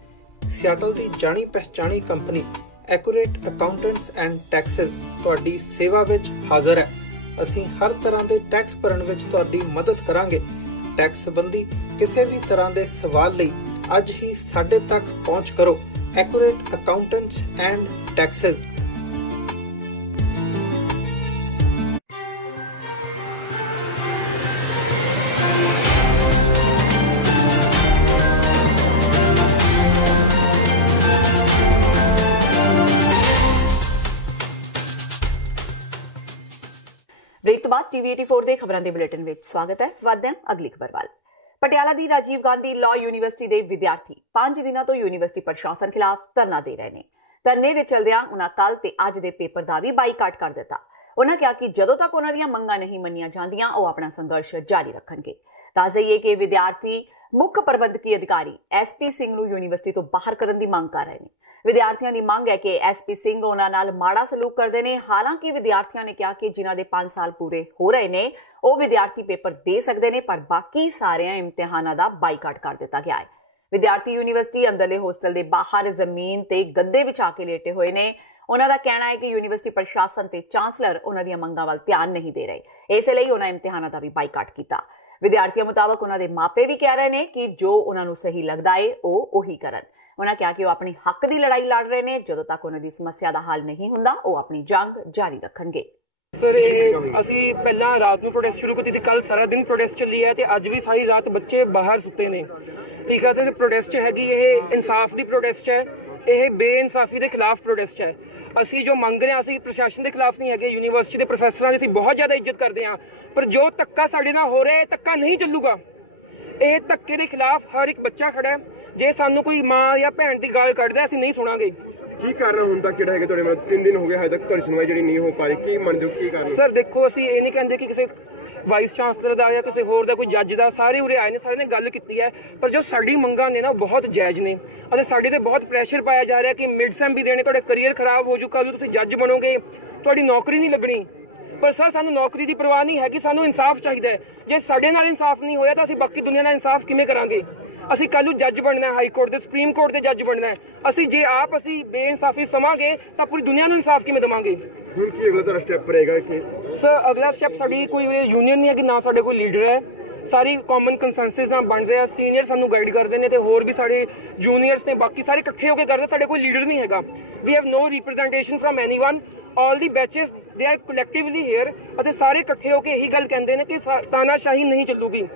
ਸਿਆਟਲ ਦੀ ਜਾਣੀ ਪਹਿਚਾਣੀ company accurate accountants and taxes ਤੁਹਾਡੀ ਸੇਵਾ ਵਿੱਚ ਹਾਜ਼ਰ ਹੈ। ਅਸੀਂ ਹਰ ਤਰ੍ਹਾਂ ਦੇ ਟੈਕਸ ਭਰਨ ਵਿੱਚ ਤੁਹਾਡੀ ਮਦਦ ਕਰਾਂਗੇ। ਟੈਕਸ ਸੰਬੰਧੀ ਕਿਸੇ ਵੀ ਤਰ੍ਹਾਂ ਦੇ ਸਵਾਲ ਲਈ ਅੱਜ ਹੀ ਸਾਡੇ ਤੱਕ ਪਹੁੰਚ ਕਰੋ। Accurate accountants and taxes. Break तो बाद TV 84 ਦੇ ਖਬਰਾਂ ਦੇ ਬੁਲੇਟਿਨ ਵਿੱਚ ਸਵਾਗਤ ਹੈ। ਵੱਧਦੇ ਹਾਂ ਅਗਲੀ ਖਬਰ ਵੱਲ। ਪਟਿਆਲਾ ਦੀ ਰਾਜੀਵ ਗਾਂਧੀ ਲਾਅ ਯੂਨੀਵਰਸਿਟੀ ਦੇ ਵਿਦਿਆਰਥੀ 5 ਦਿਨਾਂ ਤੋਂ ਯੂਨੀਵਰਸਿਟੀ ਪ੍ਰਸ਼ਾਸਨ ਖਿਲਾਫ ਧਰਨਾ ਦੇ ਰਹੇ ਨੇ। ਧਰਨੇ ਦੇ ਚਲਦਿਆਂ ਉਹਨਾਂ ਕੱਲ ਤੇ ਅੱਜ ਦੇ ਪੇਪਰ ਦਾ ਵੀ ਬਾਈਕਾਟ ਕਰ ਦਿੱਤਾ। ਉਹਨਾਂ ਕਿਹਾ ਕਿ ਜਦੋਂ ਤੱਕ ਉਹਨਾਂ ਦੀਆਂ ਮੰਗਾਂ ਨਹੀਂ ਮੰਨੀਆਂ ਜਾਂਦੀਆਂ ਉਹ ਆਪਣਾ ਸੰਘਰਸ਼ ਜਾਰੀ ਰੱਖਣਗੇ। ਦੱਸ ਦਈਏ ਕਿ ਵਿਦਿਆਰਥੀ ਮੁੱਖ ਪ੍ਰਬੰਧਕੀ ਅਧਿਕਾਰੀ SP ਸਿੰਘ ਨੂੰ ਯੂਨੀਵਰਸਿਟੀ ਤੋਂ ਬਾਹਰ ਕਰਨ ਦੀ ਮੰਗ ਕਰ ਰਹੇ ਨੇ। ਵਿਦਿਆਰਥੀਆਂ ਦੀ ਮੰਗ ਹੈ ਕਿ SP ਸਿੰਘ ਉਹਨਾਂ ਨਾਲ ਮਾੜਾ ਸਲੂਕ ਕਰਦੇ ਨੇ। ਹਾਲਾਂਕਿ ਵਿਦਿਆਰਥੀਆਂ ਨੇ ਕਿਹਾ ਕਿ ਜਿਨ੍ਹਾਂ ਦੇ 5 ਸਾਲ ਪੂਰੇ ਹੋ ਰਹੇ ਨੇ ਉਹ ਵਿਦਿਆਰਥੀ ਪੇਪਰ ਦੇ ਸਕਦੇ ਨੇ, ਪਰ ਬਾਕੀ ਸਾਰਿਆਂ ਇਮਤਿਹਾਨਾਂ ਦਾ ਬਾਈਕਾਟ ਕਰ ਦਿੱਤਾ ਗਿਆ ਹੈ। ਵਿਦਿਆਰਥੀ ਯੂਨੀਵਰਸਿਟੀ ਅੰਦਰਲੇ ਹੋਸਟਲ ਦੇ ਬਾਹਰ ਜ਼ਮੀਨ ਤੇ ਗੱਦੇ ਵਿਛਾ ਕੇ ਲੇਟੇ ਹੋਏ ਨੇ। ਉਹਨਾਂ ਦਾ ਕਹਿਣਾ ਹੈ ਕਿ ਯੂਨੀਵਰਸਿਟੀ ਪ੍ਰਸ਼ਾਸਨ ਤੇ ਚਾਂਸਲਰ ਉਹਨਾਂ ਦੀਆਂ ਮੰਗਾਂ ਵੱਲ ਧਿਆਨ ਨਹੀਂ ਦੇ ਰਹੇ, ਇਸੇ ਲਈ ਉਹਨਾਂ ਇਮਤਿਹਾਨਾਂ ਦਾ ਵੀ ਬਾਈਕਾਟ ਕੀਤਾ। ਵਿਦਿਆਰਥੀਆਂ ਮੁਤਾਬਕ ਉਹਨਾਂ ਦੇ ਮਾਪੇ ਵੀ ਕਹਿ ਰਹੇ ਨੇ ਕਿ ਜੋ ਉਹਨਾਂ ਨੂੰ ਸਹੀ ਲੱਗਦਾ ਹੈ ਉਹ ਉਹੀ ਕਰਨ। ਉਹਨਾਂ ਕਿਹਾ ਕਿ ਉਹ ਆਪਣੀ ਹੱਕ ਦੀ ਲੜਾਈ ਲੜ ਰਹੇ ਨੇ। ਜਦੋਂ ਤੱਕ ਉਹਨਾਂ ਦੀ ਸਮੱਸਿਆ ਦਾ ਹੱਲ ਨਹੀਂ ਹੁੰਦਾ ਉਹ ਆਪਣੀ ਜੰਗ ਜਾਰੀ ਰੱਖਣਗੇ। ਸਰ ਇਹ ਅਸੀਂ ਪਹਿਲਾਂ ਰਾਤ ਨੂੰ ਪ੍ਰੋਟੈਸਟ ਸ਼ੁਰੂ ਕੀਤੀ ਸੀ, ਕੱਲ ਸਾਰਾ ਦਿਨ ਪ੍ਰੋਟੈਸਟ ਚੱਲੀ ਹੈ ਤੇ ਅੱਜ ਵੀ ਸਾਰੀ ਰਾਤ ਬੱਚੇ ਬਾਹਰ ਸੁੱਤੇ ਨੇ। ਠੀਕ ਹੈ, ਤੇ ਪ੍ਰੋਟੈਸਟ ਹੈਗੀ ਇਹ ਇਨਸਾਫ ਦੀ ਪ੍ਰੋਟੈਸਟ ਹੈ, ਇਹ ਬੇਇਨਸਾਫੀ ਦੇ ਖਿਲਾਫ ਪ੍ਰੋਟੈਸਟ ਹੈ। ਅਸੀਂ ਜੋ ਮੰਗ ਰਹੇ ਹਾਂ ਅਸੀਂ ਪ੍ਰਸ਼ਾਸਨ ਦੇ ਖਿਲਾਫ ਨਹੀਂ ਹੈਗੇ, ਯੂਨੀਵਰਸਿਟੀ ਦੇ ਪ੍ਰੋਫੈਸਰਾਂ ਦੀ ਅਸੀਂ ਬਹੁਤ ਜ਼ਿਆਦਾ ਇੱਜ਼ਤ ਕਰਦੇ ਹਾਂ, ਪਰ ਜੋ ਧੱਕਾ ਸਾਡੇ ਨਾਲ ਹੋ ਰਿਹਾ ਹੈ ਧੱਕਾ ਨਹੀਂ ਚੱਲੂਗਾ। ਇਹ ਧੱਕੇ ਦੇ ਖਿਲਾਫ ਹਰ ਇੱਕ ਬੱਚਾ ਖੜਾ ਹੈ। ਜੇ ਸਾਨੂੰ ਕੋਈ ਮਾਂ ਜਾਂ ਭੈਣ ਦੀ ਗਾਲ ਕੱਢਦਾ ਅਸੀਂ ਨਹੀਂ ਸੁਣਾਂਗੇ। ਕੀ ਕਾਰਨ ਹੁਣ ਤੱਕ ਕਿਹੜਾ ਹੈਗਾ ਤੁਹਾਡੇ ਨਾਲ 3 ਦਿਨ ਹੋ ਗਏ ਹਜੇ ਤੱਕ ਤੁਹਾਡੀ ਸੁਣਵਾਈ ਜਿਹੜੀ ਨਹੀਂ ਹੋ ਪਾ ਰਹੀ, ਕੀ ਮੰਨਦੇ ਹੋ ਕੀ ਕਾਰਨ? ਸਰ ਦੇਖੋ ਅਸੀਂ ਇਹ ਨਹੀਂ ਕਹਿੰਦੇ ਕਿ ਕਿਸੇ ਵਾਈਸ ਚਾਂਸਲਰ ਦਾ ਜਾਂ ਕਿਸੇ ਹੋਰ ਦਾ ਕੋਈ ਜੱਜ ਦਾ, ਸਾਰੇ ਉਰੇ ਆਏ ਨੇ, ਸਾਰੇ ਨੇ ਗੱਲ ਕੀਤੀ ਹੈ, ਪਰ ਜੋ ਸਾਡੀ ਮੰਗਾਂ ਨੇ ਨਾ ਬਹੁਤ ਜਾਇਜ਼ ਨੇ ਅਤੇ ਸਾਡੇ ਤੇ ਬਹੁਤ ਪ੍ਰੈਸ਼ਰ ਪਾਇਆ ਜਾ ਰਿਹਾ ਕਿ ਮਿਡ ਸੈਮ ਵੀ ਦੇਣੇ, ਤੁਹਾਡੇ ਕਰੀਅਰ ਖਰਾਬ ਹੋ ਜੂ, ਕੱਲ੍ਹ ਨੂੰ ਤੁਸੀਂ ਜੱਜ ਬਣੋਗੇ, ਤੁਹਾਡੀ ਨੌਕਰੀ ਨਹੀਂ ਲੱਗਣੀ। ਪਰ ਸਰ ਸਾਨੂੰ ਨੌਕਰੀ ਦੀ ਪਰਵਾਹ ਨਹੀਂ ਹੈ ਕਿ ਸਾਨੂੰ ਇਨਸਾਫ ਚਾਹੀਦਾ ਹੈ। ਜੇ ਸਾਡੇ ਨਾਲ ਇਨਸਾਫ ਨਹੀਂ ਹੋਇਆ ਤਾਂ ਅਸੀਂ ਬਾਕੀ ਦੁਨੀਆ ਨਾਲ ਇਨਸਾਫ ਕਿਵੇਂ ਕਰਾਂਗੇ? ਅਸੀਂ ਕੱਲ੍ਹ ਨੂੰ ਜੱਜ ਬਣਨਾ ਹੈ, ਹਾਈ ਕੋਰਟ ਦੇ, ਸੁਪਰੀਮ ਕੋਰਟ ਦੇ ਜੱਜ ਬਣਨਾ ਹੈ। ਅਸੀਂ ਜੇ ਆਪ ਅਸੀਂ ਬੇਇਨਸਾਫੀ ਸਮਾਂਗੇ ਤਾਂ ਪੂਰੀ ਦੁਨੀਆ ਨੂੰ ਇਨਸਾਫ ਕਿਵੇਂ ਦੇਵਾਂਗੇ? ਹੁਣ ਕੀ ਅਗਲਾ ਤੁਹਾਡਾ ਸਟੈਪ ਰਹੇਗਾ ਕਿ ਸਰ ਅਗਲਾ ਸਟੈਪ ਸਾਡੀ ਕੋਈ ਯੂਨੀਅਨ ਨਹੀਂ ਹੈ ਕਿ ਨਾ ਸਾਡੇ ਕੋਈ ਲੀਡਰ ਹੈ। ਸਾਰੀ ਕਾਮਨ ਕੰਸੈਂਸਸ ਨਾਲ ਬਣ ਰਿਹਾ, ਸੀਨੀਅਰ ਸਾਨੂੰ ਗਾਈਡ ਕਰਦੇ ਨੇ ਤੇ ਹੋਰ ਵੀ ਸਾਡੇ ਜੂਨੀਅਰਸ ਨੇ ਬਾਕੀ ਸਾਰੇ ਇਕੱਠੇ ਹੋ ਕੇ ਕਰਦੇ। ਸਾਡੇ ਕੋਈ ਲੀਡਰ ਨਹੀਂ ਹੈਗਾ। We have no representation from anyone. All the batches they are collectively here ਅਤੇ ਸਾਰੇ ਇਕੱਠੇ ਹੋ ਕੇ ਇਹੀ ਗੱਲ ਕਹਿੰਦੇ ਨੇ ਕਿ ਤਾਨਾਸ਼ਾਹੀ ਨਹੀਂ ਚੱਲੂਗੀ।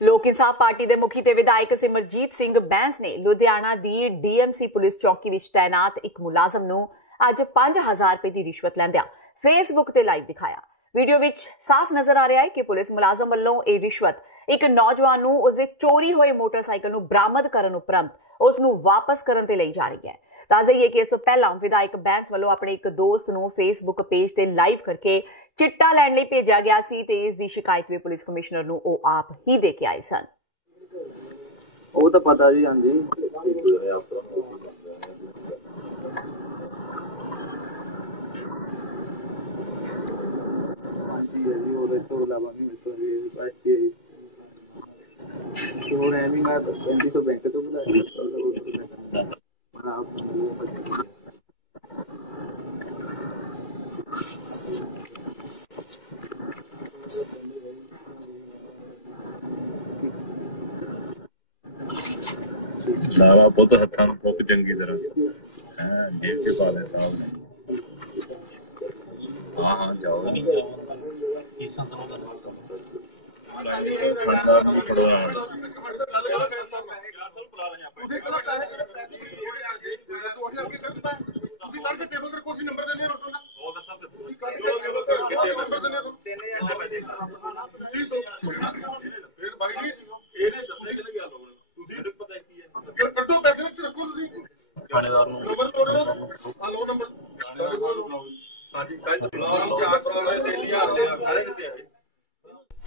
ਲੋਕ ਇਨਸਾਫ ਪਾਰਟੀ ਦੇ ਮੁਖੀ ਤੇ ਵਿਧਾਇਕ ਸਿਮਰਜੀਤ ਸਿੰਘ ਬੈਂਸ ਨੇ ਲੁਧਿਆਣਾ ਦੀ ਡੀਐਮਸੀ ਪੁਲਿਸ ਚੌਕੀ ਵਿੱਚ ਤਾਇਨਾਤ ਇੱਕ ਮੁਲਾਜ਼ਮ ਨੂੰ ਅੱਜ 5000 ਰੁਪਏ ਦੀ ਰਿਸ਼ਵਤ ਲੈਂਦਿਆਂ ਫੇਸਬੁੱਕ ਤੇ ਲਾਈਵ ਦਿਖਾਇਆ। ਵੀਡੀਓ ਵਿੱਚ ਸਾਫ਼ ਨਜ਼ਰ ਆ ਰਿਹਾ ਹੈ ਕਿ ਪੁਲਿਸ ਮੁਲਾਜ਼ਮ ਵੱਲੋਂ ਇਹ ਰਿਸ਼ਵਤ ਇੱਕ ਨੌਜਵਾਨ ਨੂੰ ਉਸਦੇ ਚੋਰੀ ਹੋਏ ਮੋਟਰਸਾਈਕਲ ਨੂੰ ਬਰਾਮਦ ਕਰਨ ਉਪਰੰਤ ਉਸ ਨੂੰ ਵਾਪਸ ਕਰਨ ਤੇ ਲਈ ਜਾ ਰਹੀ ਹੈ। ਦੱਸ ਦਈਏ ਕਿ ਇਸ ਤੋਂ ਪਹਿਲਾਂ ਵਿਧਾਇਕ ਬੈਂਸ ਵੱਲੋਂ ਆਪਣੇ ਇੱਕ ਦੋਸਤ ਨੂੰ ਫੇਸਬੁੱਕ ਪੇਜ ਤੇ ਲਾਈਵ ਕਰਕੇ ਚਿੱਟਾ ਲੈਣ ਲਈ ਭੇਜਿਆ ਗਿਆ ਸੀ ਤੇ ਇਸ ਦੀ ਸ਼ਿਕਾਇਤ ਵੀ ਪੁਲਿਸ ਕਮਿਸ਼ਨਰ ਨੂੰ ਉਹ ਆਪ ਹੀ ਦੇ ਕੇ ਆਏ ਸਨ। ਉਹ ਤਾਂ ਪਤਾ ਜੀ, ਹਾਂਜੀ ਉਹਦੇ ਤੋਂ ਇਲਾਵਾ ਨਹੀਂ ਮੇਰੇ ਤੋਂ ਹੋਰ ਐਵੇਂ ਮੈਂ 3500 ਬੈਂਕ ਤੋਂ ਬੁਲਾਇਆ। ਲਾਵਾ ਪੁੱਤ ਹੱਥਾਂ ਨੂੰ ਪੁੱਕ ਚੰਗੀ ਤਰ੍ਹਾਂ ਹੈ ਜੇਬ ਚ ਪਾ ਲੈ ਸਾਹਿਬ ਨੇ। ਹਾਂ ਜਾਓ ਨਹੀਂ ਕੀਸਾਂ ਸਨੋਂ ਦਾ ਖੜਦਾ ਵੀ ਖੜਵਾ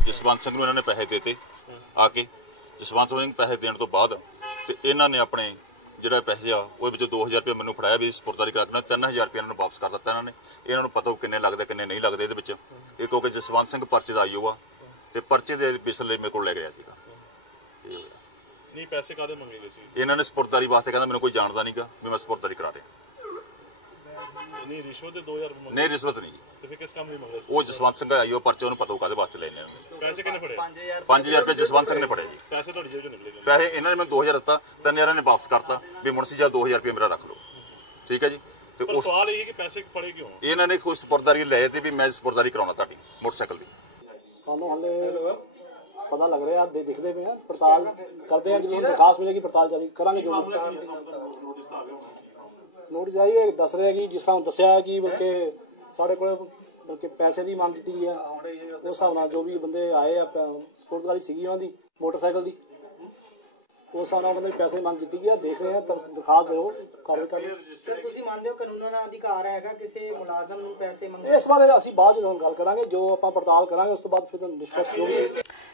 ਜਸਵੰਤ ਸਿੰਘ ਨੂੰ ਇਹਨਾਂ ਨੇ ਪੈਸੇ ਦੇਤੇ ਆ ਕੇ। ਜਸਵੰਤ ਸਿੰਘ ਪੈਸੇ ਦੇਣ ਤੋਂ ਬਾਅਦ ਤੇ ਇਹਨਾਂ ਨੇ ਆਪਣੇ ਜਿਹੜਾ ਪੈਸੇ ਆ ਉਹ ਵਿੱਚ 2000 ਰੁਪਏ ਮੈਨੂੰ ਫੜਾਇਆ ਵੀ ਸਪੁਰਦਾਰੀ ਕਰਾ ਦੇਣਾ। 3000 ਰੁਪਏ ਇਹਨਾਂ ਨੂੰ ਵਾਪਸ ਕਰ ਦਿੱਤਾ ਇਹਨਾਂ ਨੇ। ਇਹਨਾਂ ਨੂੰ ਪਤਾ ਕਿੰਨੇ ਲੱਗਦੇ ਕਿੰਨੇ ਨਹੀਂ ਲੱਗਦੇ ਇਹਦੇ ਵਿੱਚ। ਇਹ ਕਿਉਂਕਿ ਜਸਵੰਤ ਸਿੰਘ ਪਰਚੇ ਦਾ ਆਈਓ ਆ ਤੇ ਪਰਚੇ ਦੇ ਪਿਛਲੇ ਮੇਰੇ ਕੋਲ ਲੈ ਗਿਆ ਸੀਗਾ। ਨਹੀਂ ਪੈਸੇ ਕਾਹਦੇ ਮੰਗੇ ਗਏ ਸੀ? ਇਹਨਾਂ ਨੇ ਸਪੁਰਦਾਰੀ ਵਾਸਤੇ ਕਹਿੰਦਾ ਮੈਨੂੰ ਕੋਈ ਜਾਣਦਾ ਨਹੀਂਗਾ ਵੀ ਮੈਂ ਸਪੁਰਦਾਰੀ ਕਰਾ ਰਿਹਾ। ਨਹੀਂ ਰਿਸ਼ਵਤ ਦੇ 2000 ਰੁਪਏ ਨਹੀਂ ਰਿਸ਼ਵਤ ਨਹੀਂ। ਤੇ ਫਿਰ ਕਿਸ ਕੰਮ ਲਈ ਮੰਗਿਆ? ਉਹ ਜਸਵੰਤ ਸਿੰਘ ਆਈਓ ਪਰਚੇ ਉਹਨੂੰ ਪਤਾ ਕਾਹਦੇ ਵਾਸਤੇ ਲੈਣੇ ਆ। ਪੈਸੇ ਕਿੰਨੇ ਫੜੇ? 5000 ਰੁਪਏ ਜਸਵੰਤ ਸਿੰਘ ਨੇ ਫੜੇ ਜੀ। ਪੈਸੇ ਤੁਹਾਡੀ ਜੇਬ ਚੋਂ ਨਿਕਲੇ? ਪੈਸੇ ਇਹਨਾਂ ਨੇ ਮੈਨੂੰ 2000 ਦਿੱਤਾ, 3000 ਨੇ ਵਾਪਸ ਕਰਤਾ ਵੀ ਮੁਨਸੀ ਜੀ 2000 ਰੁਪਏ ਮੇਰਾ ਰੱਖ ਲਓ। ਠੀਕ ਹੈ ਜੀ। ਤੇ ਉਸ ਸਵਾਲ ਇਹ ਕਿ ਪੈਸੇ ਫੜੇ ਕਿਉਂ? ਇਹਨਾਂ ਨੇ ਕੋਈ ਸਪੁਰਦਾਰੀ ਲਏ ਤੇ ਵੀ ਮੈਂ ਸਪੁਰਦਾਰੀ ਕਰਾਉਣਾ ਤੁਹਾਡੀ ਮੋਟਰਸਾਈਕਲ ਦੀ। ਸਾਨੂੰ ਹਾਲੇ ਪਤਾ ਲੱਗ ਰਿਹਾ ਦਿਖਦੇ ਪਏ ਆ, ਪੜਤਾਲ ਕਰਦੇ ਆ। ਜਦੋਂ ਦਰਖਾਸਤ ਮਿਲੇਗੀ ਪੜਤਾਲ ਜਾਰੀ ਕਰਾਂਗੇ। ਜੋ ਨੋਟਿਸ ਆਈ ਹੈ ਦੱਸ ਰਿਹਾ ਕਿ ਜਿਸ ਤਰ੍ਹਾਂ ਦੱਸਿਆ ਕਿ ਬਲਕਿ ਸਾਡੇ ਕੋਲ ਬਲਕਿ ਪੈਸੇ ਦੀ ਮੰਗ ਕੀਤੀ ਗਈ ਹੈ। ਉਸ ਹਿਸਾਬ ਨਾਲ ਜੋ ਵੀ ਬੰਦੇ ਆਏ ਆ ਸਪੁਰਦਗੀ ਸੀਗੀ ਉਹਨਾਂ ਦੀ ਮੋਟਰਸਾਈਕਲ ਦੀ, ਉਸ ਹਿਸਾਬ ਨਾਲ ਉਹਨਾਂ ਦੇ ਪੈਸੇ ਮੰਗ ਕੀਤੀ ਗਈ ਆ। ਦੇਖ ਰਹੇ ਆ ਦਰਖਾਸਤ ਦਿਓ ਕਾਰਵਾਈ ਕਰਾਂਗੇ। ਸਰ ਤੁਸੀਂ ਮੰਨਦੇ ਹੋ ਕਾਨੂੰਨਾਂ ਦਾ ਅਧਿਕਾਰ ਹੈਗਾ ਕਿਸੇ ਮੁਲਾਜ਼ਮ ਨੂੰ ਪੈਸੇ ਮੰਗਣ? ਇਸ ਬਾਰੇ ਅਸੀਂ ਬਾਅਦ ਜਦੋਂ ਗੱਲ ਕਰਾਂਗੇ, ਜੋ ਆਪਾਂ ਪੜਤਾਲ ਕਰਾਂਗੇ ਉਸ ਤੋਂ ਬਾਅਦ ਫਿਰ ਤੁਹਾਨੂੰ ਡਿਸਕਸ ਜੋ ਵੀ।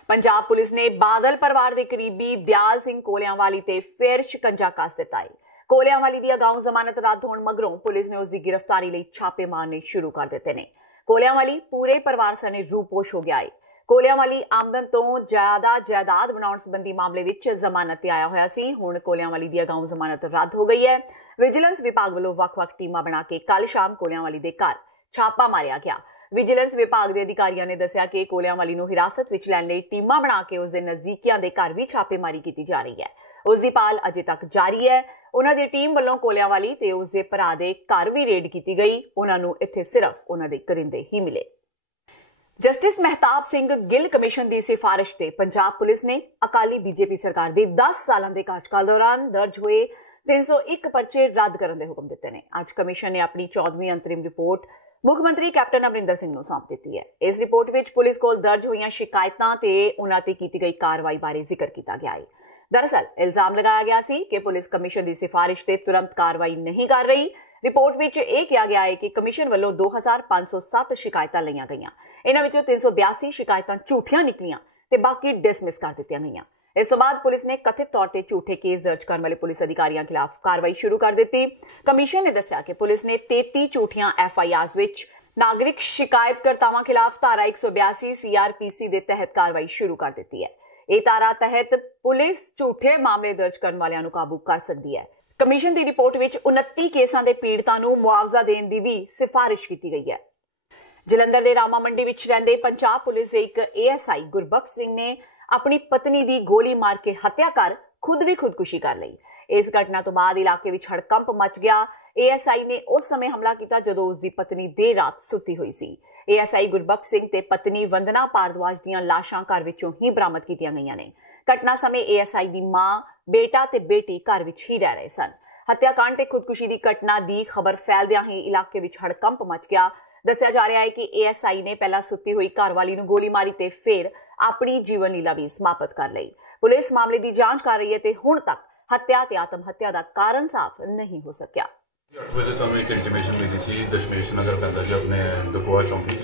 ਪੰਜਾਬ ਪੁਲਿਸ ਨੇ ਬਾਦਲ ਪਰਿਵਾਰ ਦੇ ਕਰੀਬੀ ਦਿਆਲ ਸਿੰਘ ਕੋਲਿਆਂਵਾਲੀ ਤੇ ਫਿਰ ਸ਼ਿਕੰਜਾ ਕੱਸ ਦਿੱਤਾ ਹੈ। ਕੋਲਿਆਂਵਾਲੀ ਦੀ ਅਗਾਊਂ ਜ਼ਮਾਨਤ ਰੱਦ ਹੋਣ ਮਗਰੋਂ ਪੁਲਿਸ ਨੇ ਉਸ ਦੀ ਗ੍ਰਿਫਤਾਰੀ ਲਈ ਛਾਪੇ ਮਾਰਨੇ ਸ਼ੁਰੂ ਕਰ ਦਿੱਤੇ ਨੇ। ਕੋਲਿਆਂਵਾਲੀ ਪੂਰੇ ਪਰਿਵਾਰ ਸਣੇ ਰੂਪੋਸ਼ ਹੋ ਗਿਆ ਹੈ। ਕੋਲਿਆਂਵਾਲੀ ਆਮਦਨ ਤੋਂ ਜ਼ਿਆਦਾ ਜਾਇਦਾਦ ਬਣਾਉਣ ਸੰਬੰਧੀ ਮਾਮਲੇ ਵਿੱਚ ਜ਼ਮਾਨਤ ਤੇ ਆਇਆ ਹੋਇਆ ਸੀ। ਹੁਣ ਕੋਲਿਆਂਵਾਲੀ ਦੀ ਅਗਾਊਂ ਜ਼ਮਾਨਤ ਰੱਦ ਹੋ ਗਈ ਹੈ। ਵਿਜੀਲੈਂਸ ਵਿਭਾਗ ਵੱਲੋਂ ਵੱਖ-ਵੱਖ ਟੀਮਾਂ ਬਣਾ ਕੇ ਕੱਲ ਸ਼ਾਮ ਕੋਲਿਆਂਵਾਲੀ ਦੇ ਘਰ ਛਾਪਾ ਮਾਰਿਆ ਗਿਆ। ਵਿਜੀਲੈਂਸ ਵਿਭਾਗ ਦੇ ਅਧਿਕਾਰੀਆਂ ਨੇ ਦੱਸਿਆ ਕਿ ਕੋਲਿਆਂਵਾਲੀ ਨੂੰ ਹਿਰਾਸਤ ਵਿੱਚ ਲੈਣ ਲਈ ਟੀਮਾਂ ਬਣਾ ਕੇ ਉਸ ਦੇ ਨਜ਼ਦੀਕੀਆਂ ਦੇ ਘਰ ਵੀ ਛਾਪੇਮਾਰੀ ਕੀਤੀ ਜਾ ਰਹੀ ਹੈ। ਉਸ ਦੀ ਭਾਲ ਅਜੇ ਤੱਕ ਜਾਰੀ ਹੈ। ਉਹਨਾਂ ਦੀ ਟੀਮ ਵੱਲੋਂ ਕੋਲਿਆਂਵਾਲੀ ਤੇ ਉਸ ਦੇ ਭਰਾ ਦੇ ਘਰ ਵੀ ਰੇਡ ਕੀਤੀ ਗਈ। ਉਹਨਾਂ ਨੂੰ ਇੱਥੇ ਸਿਰਫ ਉਹਨਾਂ ਦੇ ਕਰਿੰਦੇ ਹੀ ਮਿਲੇ। ਜਸਟਿਸ ਮਹਿਤਾਬ ਸਿੰਘ ਗਿੱਲ ਕਮਿਸ਼ਨ ਦੀ ਸਿਫਾਰਿਸ਼ ਤੇ ਪੰਜਾਬ ਪੁਲਿਸ ਨੇ ਅਕਾਲੀ ਬੀਜੇਪੀ ਸਰਕਾਰ ਦੇ 10 ਸਾਲਾਂ ਦੇ ਕਾਰਜਕਾਲ ਦੌਰਾਨ ਦਰਜ ਹੋਏ 301 ਪਰਚੇ ਰੱਦ ਕਰਨ ਦੇ ਹੁਕਮ ਦਿੱਤੇ ਨੇ। ਅੱਜ ਕਮਿਸ਼ਨ ਨੇ ਆਪਣੀ 14ਵੀਂ ਅੰਤਰਿਮ ਰਿਪੋਰਟ ਮੁੱਖ ਮੰਤਰੀ ਕੈਪਟਨ ਅਮਰਿੰਦਰ ਸਿੰਘ ਨੂੰ ਸੌਂਪ ਦਿੱਤੀ ਹੈ। ਇਸ ਰਿਪੋਰਟ ਵਿੱਚ ਪੁਲਿਸ ਕੋਲ ਦਰਜ ਹੋਈਆਂ ਸ਼ਿਕਾਇਤਾਂ ਤੇ ਉਹਨਾਂ ਤੇ ਕੀਤੀ ਗਈ ਕਾਰਵਾਈ ਬਾਰੇ ਜ਼ਿਕਰ ਕੀਤਾ ਗਿਆ ਹੈ। ਦਰਅਸਲ ਇਲਜ਼ਾਮ ਲਗਾਇਆ ਗਿਆ ਸੀ ਕਿ ਪੁਲਿਸ ਕਮਿਸ਼ਨ ਦੀ ਸਿਫਾਰਿਸ਼ ਤੇ ਤੁਰੰਤ ਕਾਰਵਾਈ ਨਹੀਂ ਕਰ ਰਹੀ। ਰਿਪੋਰਟ ਵਿੱਚ ਇਹ ਕਿਹਾ ਗਿਆ ਹੈ ਕਿ ਕਮਿਸ਼ਨ ਵੱਲੋਂ 2507 ਸ਼ਿਕਾਇਤਾਂ ਲਈਆਂ ਗਈਆਂ। ਇਹਨਾਂ ਵਿੱਚੋਂ 382 ਸ਼ਿਕਾਇਤਾਂ ਝੂਠੀਆਂ ਨਿਕਲੀਆਂ ਤੇ ਬਾਕੀ ਡਿਸਮਿਸ ਕਰ ਦਿੱਤੀਆਂ ਗਈਆਂ। ਇਸ ਤੋਂ ਬਾਅਦ ਪੁਲਿਸ ਨੇ ਕਥਿਤ ਤੌਰ ਤੇ ਝੂਠੇ ਕੇਸ ਦਰਜ ਕਰਨ ਵਾਲੇ ਪੁਲਿਸ ਅਧਿਕਾਰੀਆਂ ਖਿਲਾਫ ਕਾਰਵਾਈ ਸ਼ੁਰੂ ਕਰ ਦਿੱਤੀ। ਕਮਿਸ਼ਨ ਨੇ ਦੱਸਿਆ ਕਿ ਪੁਲਿਸ ਨੇ 33 ਝੂਠੀਆਂ FIRs ਵਿੱਚ नागरिक शिकायतकर्तावां खिलाफ धारा 182 CRPC ਦੇ ਤਹਿਤ ਕਾਰਵਾਈ ਸ਼ੁਰੂ ਕਰ ਦਿੱਤੀ ਹੈ। ਇਹ ਧਾਰਾ ਤਹਿਤ ਪੁਲਿਸ ਝੂਠੇ ਮਾਮਲੇ ਦਰਜ ਕਰਨ ਵਾਲਿਆਂ ਨੂੰ ਕਾਬੂ ਕਰ ਸਕਦੀ ਹੈ। ਕਮਿਸ਼ਨ ਦੀ ਰਿਪੋਰਟ ਵਿੱਚ 29 ਕੇਸਾਂ ਦੇ ਪੀੜਤਾਂ ਨੂੰ ਮੁਆਵਜ਼ਾ ਦੇਣ ਦੀ ਵੀ ਸਿਫਾਰਿਸ਼ ਕੀਤੀ ਗਈ ਹੈ। ਜਲੰਧਰ ਦੇ ਰਾਮਾ ਮੰਡੀ ਵਿੱਚ ਰਹਿੰਦੇ ਪੰਜਾਬ ਪੁਲਿਸ ਦੇ ਇੱਕ ASI ਗੁਰਬਖਸ਼ ਸਿੰਘ ਨੇ ਆਪਣੀ ਪਤਨੀ ਦੀ ਗੋਲੀ ਮਾਰ ਕੇ ਹੱਤਿਆ ਕਰ ਖੁਦ ਵੀ ਖੁਦਕੁਸ਼ੀ ਕਰ ਲਈ। ਇਸ ਘਟਨਾ ਤੋਂ ਬਾਅਦ ਇਲਾਕੇ ਵਿੱਚ ਹੜਕੰਪ ਮਚ ਗਿਆ। ASI ਨੇ ਉਸ ਸਮੇਂ ਹਮਲਾ ਕੀਤਾ ਜਦੋਂ ਉਸ ਦੀ ਪਤਨੀ ਦੇਰ ਰਾਤ ਸੁੱਤੀ ਹੋਈ ਸੀ। ASI ਗੁਰਬਖਸ਼ ਸਿੰਘ ਤੇ ਪਤਨੀ ਵੰਦਨਾ ਭਾਰਦਵਾਜ ਦੀਆਂ ਲਾਸ਼ਾਂ ਘਰ ਵਿੱਚੋਂ ਹੀ ਬਰਾਮਦ ਕੀਤੀਆਂ ਗਈਆਂ ਨੇ। ਘਟਨਾ ਸਮੇਂ ASI ਦੀ ਮਾਂ, ਬੇਟਾ ਤੇ ਬੇਟੀ ਘਰ ਵਿੱਚ ਹੀ ਰਹਿ ਰਹੇ ਸਨ। ਹੱਤਿਆਕਾंड ਤੇ ਖੁਦਕੁਸ਼ੀ ਦੀ ਘਟਨਾ ਦੀ ਖਬਰ ਫੈਲਦਿਆਂ ਹੀ ਇਲਾਕੇ ਵਿੱਚ ਹੜਕੰਪ ਮਚ ਗਿਆ। ਦੱਸਿਆ ਜਾ ਰਿਹਾ ਹੈ ਕਿ ASI ਨੇ ਪਹਿਲਾਂ ਸੁੱਤੀ ਹੋਈ ਘਰਵਾਲੀ ਨੂੰ ਗੋਲੀ ਮਾਰੀ ਤੇ ਫਿਰ ਆਪਣੀ ਜੀਵਨ ਲੀਲਾ ਵੀ ਸਮਾਪਤ ਕਰ ਲਈ। ਪੁਲਿਸ ਮਾਮਲੇ ਦੀ ਜਾਂਚ ਕਰ ਰਹੀ ਹੈ ਤੇ ਹੁਣ ਤੱਕ ਹੱਤਿਆ ਤੇ ਆਤਮ ਹੱਤਿਆ ਦਾ ਕਾਰਨ ਸਾਫ਼ ਨਹੀਂ ਹੋ ਸਕਿਆ। 8 ਵਜੇ ਸਾਨੂੰ ਇੱਕ ਇੰਟੀਮੇਸ਼ਨ ਮਿਲੀ ਸੀ ਦਸ਼ਮੇਸ਼ ਨਗਰ ਪੈਂਦਾ ਜੀ ਆਪਣੇ ਦਕੋਆ ਚੌਂਕੀ